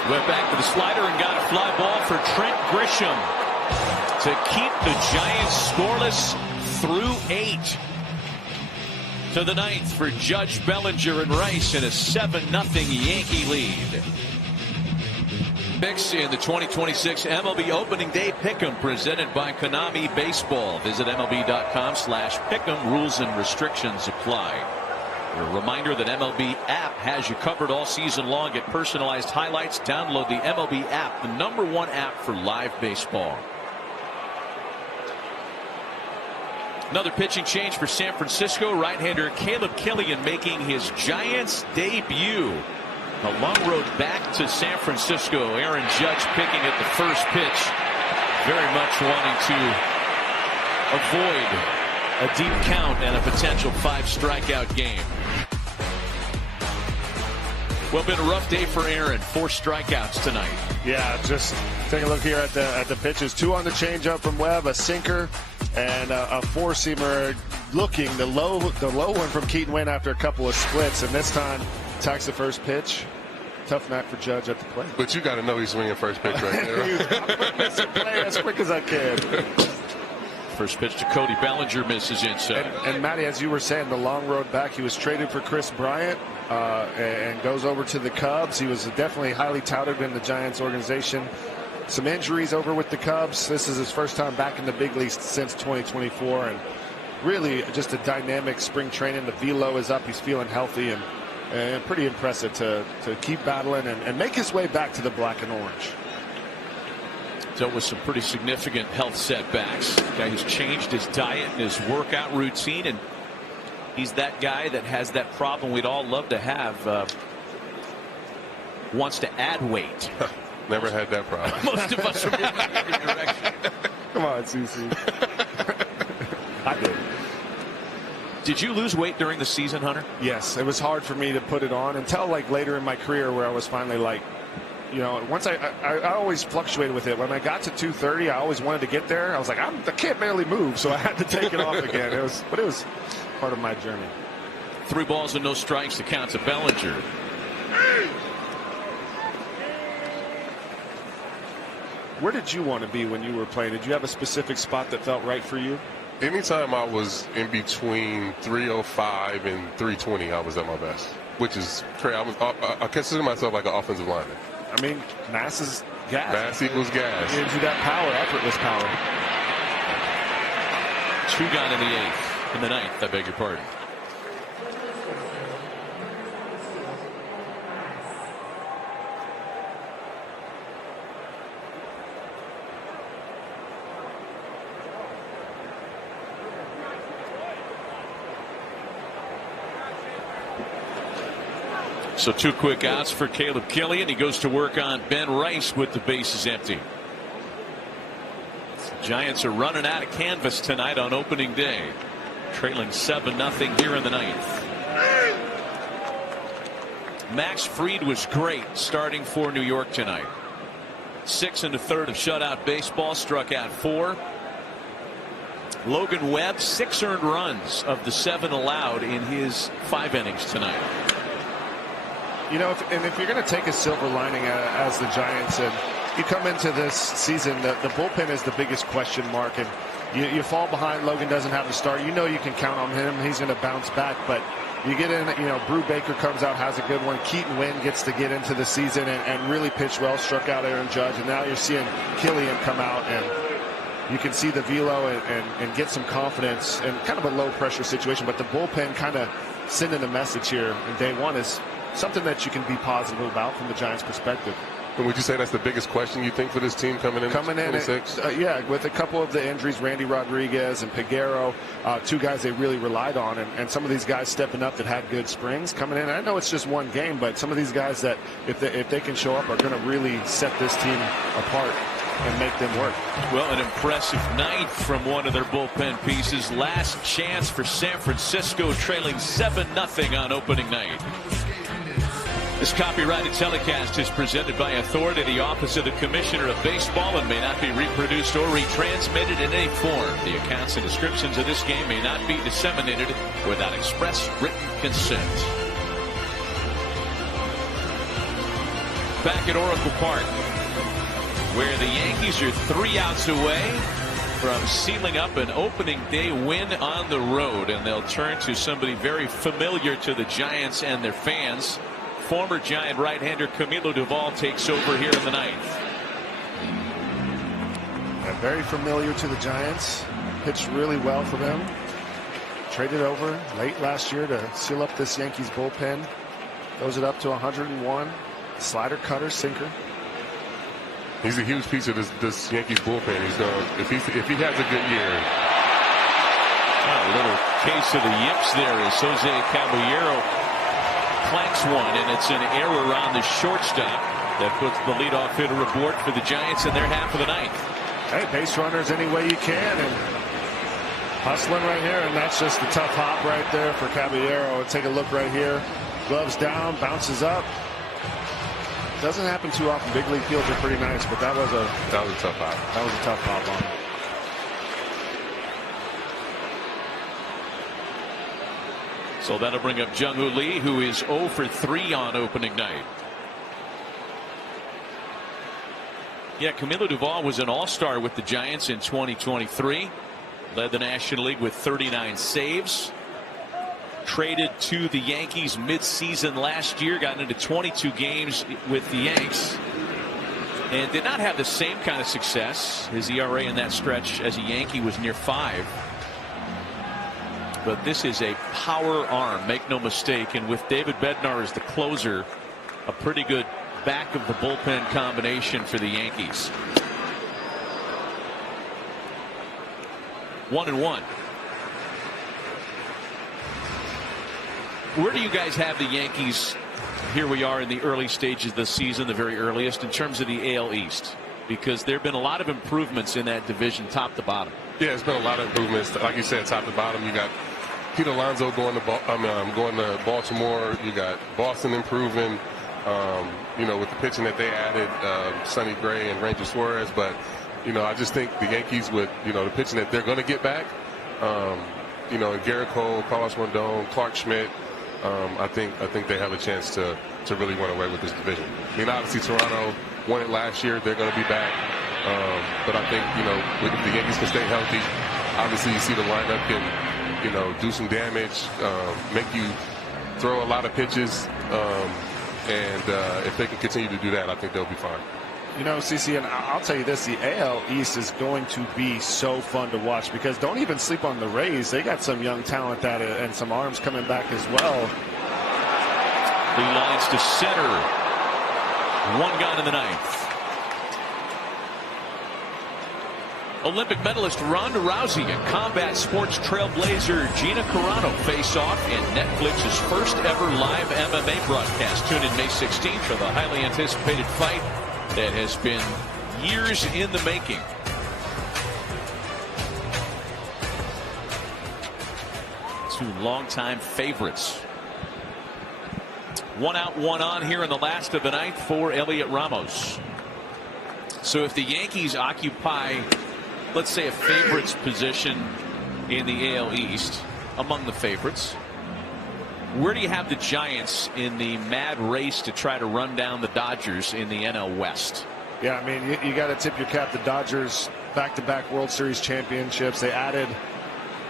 Went back to the slider and got a fly ball for Trent Grisham to keep the Giants scoreless through 8. To the 9th for Judge, Bellinger, and Rice in a 7-0 Yankee lead. Picks in the 2026 MLB Opening Day Pick'em presented by Konami Baseball. Visit MLB.com/Pick'em. Rules and restrictions apply. A reminder that MLB app has you covered all season long. Get personalized highlights. Download the MLB app, the #1 app for live baseball. Another pitching change for San Francisco. Right-hander Caleb Killian making his Giants debut. A long road back to San Francisco. Aaron Judge picking at the first pitch. Very much wanting to avoid a deep count and a potential 5-strikeout game. Well, been a rough day for Aaron. 4 strikeouts tonight. Yeah, just take a look here at the pitches. 2 on the changeup from Webb, a sinker, and a 4-seamer. Looking the low one from Keaton Wynn after a couple of splits, and this time attacks the first pitch. Tough night for Judge at the plate. But you got to know he's swinging first pitch right there. I'm putting this in play as quick as I can. First pitch to Cody Bellinger, misses inside. And Matty, as you were saying, the long road back, he was traded for Chris Bryant and goes over to the Cubs. He was definitely highly touted in the Giants organization. Some injuries over with the Cubs. This is his first time back in the big leagues since 2024, and really just a dynamic spring training. The velo is up. He's feeling healthy, and pretty impressive to keep battling and make his way back to the black and orange. Dealt with some pretty significant health setbacks. Guy who's changed his diet and his workout routine, and he's that guy that has that problem we'd all love to have. Wants to add weight. Never had that problem. Most of us are moving in every direction. Come on, CC. I did. Did you lose weight during the season, Hunter? Yes, it was hard for me to put it on until like later in my career, where I was finally like, you know, once I always fluctuated with it. When I got to 230, I always wanted to get there. I was like, I can't barely move, so I had to take it off again. It was part of my journey. 3 balls and no strikes to count to Bellinger. Where did you want to be when you were playing? Did you have a specific spot that felt right for you? Anytime I was in between 305 and 320, I was at my best, which is crazy. I consider myself like an offensive lineman. I mean, mass is gas. Mass equals gas. It gives you that power, effortless power. 2 gone in the 8th. In the 9th, I beg your pardon. So 2 quick outs for Caleb Killian. He goes to work on Ben Rice with the bases empty. The Giants are running out of canvas tonight on opening day. Trailing 7-0 here in the 9th. Max Fried was great starting for New York tonight. 6 1/3 of shutout baseball, struck out 4. Logan Webb, 6 earned runs of the 7 allowed in his 5 innings tonight. You know, if you're going to take a silver lining as the Giants, and you come into this season, the bullpen is the biggest question mark, and you fall behind. Logan doesn't have to start. You know you can count on him. He's going to bounce back, but you get in, you know, Brew Baker comes out, has a good one. Keaton Wynn gets to get into the season and really pitch well, struck out Aaron Judge, and now you're seeing Killian come out, and you can see the velo and get some confidence in kind of a low-pressure situation, but the bullpen kind of sending a message here in day one is something that you can be positive about from the Giants' perspective. And would you say that's the biggest question you think for this team coming in 26? Yeah, with a couple of the injuries, Randy Rodriguez and Peguero, two guys they really relied on, and some of these guys stepping up that had good springs coming in. I know it's just one game, but some of these guys that if they can show up are going to really set this team apart and make them work. Well, an impressive night from one of their bullpen pieces. Last chance for San Francisco, trailing 7-0 on opening night. This copyrighted telecast is presented by authority of the Office of the Commissioner of Baseball and may not be reproduced or retransmitted in any form. The accounts and descriptions of this game may not be disseminated without express written consent. Back at Oracle Park, where the Yankees are 3 outs away from sealing up an opening day win on the road, and they'll turn to somebody very familiar to the Giants and their fans. Former Giant right-hander Camilo Duvall takes over here in the ninth. Yeah, very familiar to the Giants. Pitched really well for them. Traded over late last year to seal up this Yankees bullpen. Goes it up to 101. Slider, cutter, sinker. He's a huge piece of this Yankees bullpen. He's if he has a good year. A little case of the yips there as Jose Caballero clanks one, and it's an error on the shortstop that puts the leadoff hitter aboard for the Giants in their half of the ninth. Hey, base runners any way you can, and hustling right here, and that's just a tough hop right there for Caballero. Take a look right here. Gloves down, bounces up. Doesn't happen too often. Big league fields are pretty nice, but that was a tough hop. That was a tough hop on him. So that'll bring up Jung-Hoo Lee, who is 0 for 3 on opening night. Yeah, Camilo Duvall was an all-star with the Giants in 2023. Led the National League with 39 saves. Traded to the Yankees mid-season last year. Got into 22 games with the Yanks. And did not have the same kind of success. His ERA in that stretch as a Yankee was near 5. But this is a power arm, make no mistake. And with David Bednar as the closer, a pretty good back of the bullpen combination for the Yankees. 1-1. Where do you guys have the Yankees? Here we are in the early stages of the season, the very earliest, in terms of the AL East, because there have been a lot of improvements in that division, top to bottom. Yeah, it's been a lot of improvements. Like you said, top to bottom. You got Pete Alonso going to Baltimore. You got Boston improving. With the pitching that they added, Sonny Gray and Ranger Suarez. But I just think the Yankees with the pitching that they're going to get back. And Garrett Cole, Carlos Rondon, Clark Schmidt. I think they have a chance to really run away with this division. I mean, obviously Toronto won it last year. They're going to be back. But I think if the Yankees can stay healthy, obviously you see the lineup can do some damage, make you throw a lot of pitches, and if they can continue to do that, I think they'll be fine. CC, and I'll tell you this, the AL East is going to be so fun to watch, because don't even sleep on the Rays. They got some young talent and some arms coming back as well. Lee lines to center. 1 gone in the ninth. Olympic medalist Ronda Rousey and combat sports trailblazer Gina Carano face off in Netflix's first ever live MMA broadcast. Tune in May 16th for the highly anticipated fight that has been years in the making. Two longtime favorites. 1 out, 1 on here in the last of the ninth for Elliot Ramos. So if the Yankees occupy, let's say, a favorites position in the AL East, among the favorites, where do you have the Giants in the mad race to try to run down the Dodgers in the NL West? Yeah, I mean, you got to tip your cap. The Dodgers back-to-back World Series championships. They added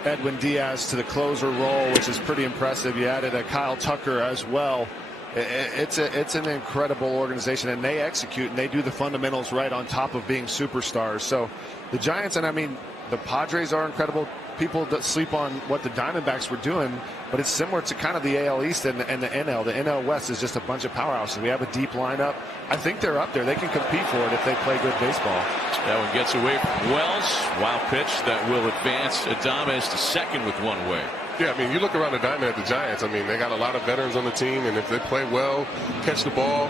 Edwin Diaz to the closer role, which is pretty impressive. You added a Kyle Tucker as well. It's an incredible organization, and they execute, and they do the fundamentals right on top of being superstars. So the Giants, and I mean, the Padres are incredible. people that sleep on what the Diamondbacks were doing, but it's similar to kind of the AL East and the NL. The NL West is just a bunch of powerhouses. We have a deep lineup. I think they're up there. They can compete for it if they play good baseball. That one gets away from Wells. Wild pitch that will advance Adames to second with one away. Yeah, I mean, you look around the diamond at the Giants. I mean, they got a lot of veterans on the team, and if they play well, catch the ball,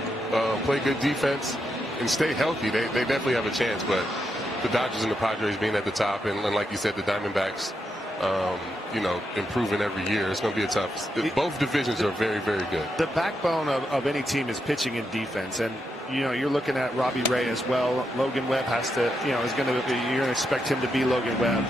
play good defense, and stay healthy, they definitely have a chance. But the Dodgers and the Padres being at the top, and like you said, the Diamondbacks, you know, improving every year. It's going to be a tough. Both divisions are very, very good. The backbone of any team is pitching and defense, and you know, you're looking at Robbie Ray as well. Logan Webb has to, you know, you're going to expect him to be Logan Webb.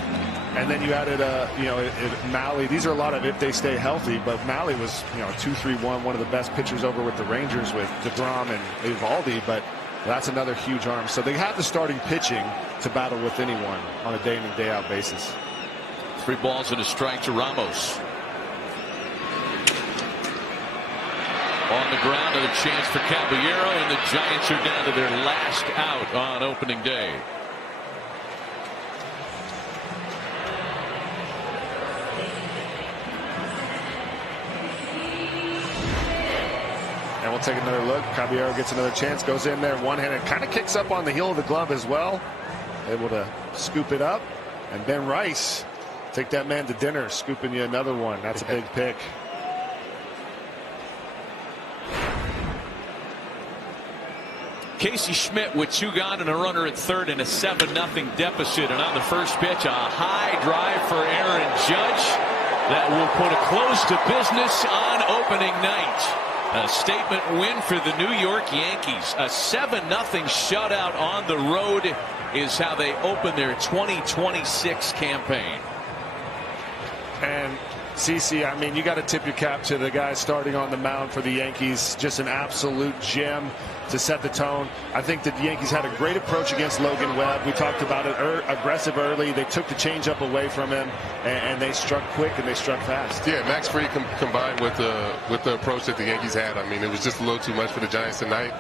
And then you added, you know, Malley. These are a lot of if they stay healthy, but Malley was, you know, 2-3-1, one of the best pitchers over with the Rangers with DeGrom and Eovaldi, but that's another huge arm. So they have the starting pitching to battle with anyone on a day-in and day-out basis. 3 balls and a strike to Ramos. On the ground, another chance for Caballero, and the Giants are down to their last out on opening day. And we'll take another look. Caballero gets another chance, goes in there one-handed, kind of kicks up on the heel of the glove as well. Able to scoop it up. And Ben Rice, take that man to dinner, scooping you another one. That's a big pick. Casey Schmidt with 2 gone and a runner at third and a 7-0 deficit. And on the first pitch, a high drive for Aaron Judge that will put a close to business on opening night. A statement win for the New York Yankees. A 7-0 shutout on the road is how they open their 2026 campaign. And CC, I mean, you got to tip your cap to the guy starting on the mound for the Yankees. Just an absolute gem to set the tone. I think that the Yankees had a great approach against Logan Webb. We talked about it, aggressive early. They took the changeup away from him, and they struck quick and they struck fast. Yeah, Max Fried combined with the approach that the Yankees had. I mean, it was just a little too much for the Giants tonight.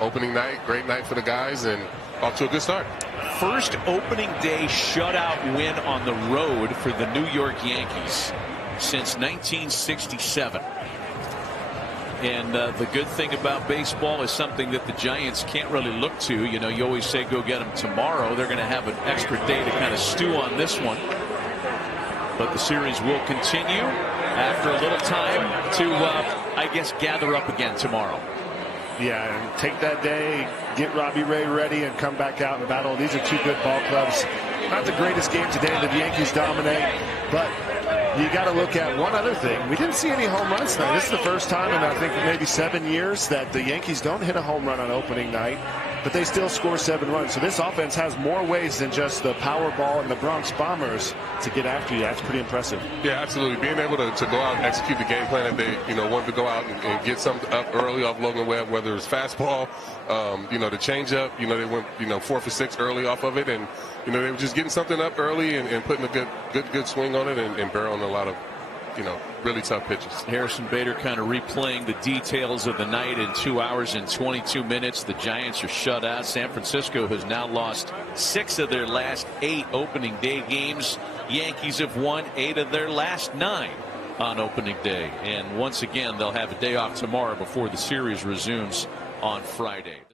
Opening night, great night for the guys, and off to a good start. First opening day shutout win on the road for the New York Yankees since 1967. And the good thing about baseball is something that the Giants can't really look to. You know, you always say go get them tomorrow. They're going to have an extra day to kind of stew on this one. But the series will continue after a little time to, I guess, gather up again tomorrow. Yeah, and take that day, get Robbie Ray ready, and come back out and battle. These are 2 good ball clubs. Not the greatest game today that the Yankees dominate, but you got to look at one other thing. We didn't see any home runs tonight. This is the first time in, I think, maybe 7 years that the Yankees don't hit a home run on opening night, but they still score 7 runs. So this offense has more ways than just the power ball and the Bronx Bombers to get after you. That's pretty impressive. Yeah, absolutely. Being able to go out and execute the game plan that they, you know, wanted to go out and get something up early off Logan Webb, whether it's fastball, you know, the changeup. You know, they went, you know, 4 for 6 early off of it, and you know, they were just getting something up early and putting a good swing on it and barreling a lot of, you know, really tough pitches. Harrison Bader kind of replaying the details of the night in 2 hours and 22 minutes. The Giants are shut out. San Francisco has now lost 6 of their last 8 opening day games. Yankees have won 8 of their last 9 on opening day. And once again, they'll have a day off tomorrow before the series resumes on Friday.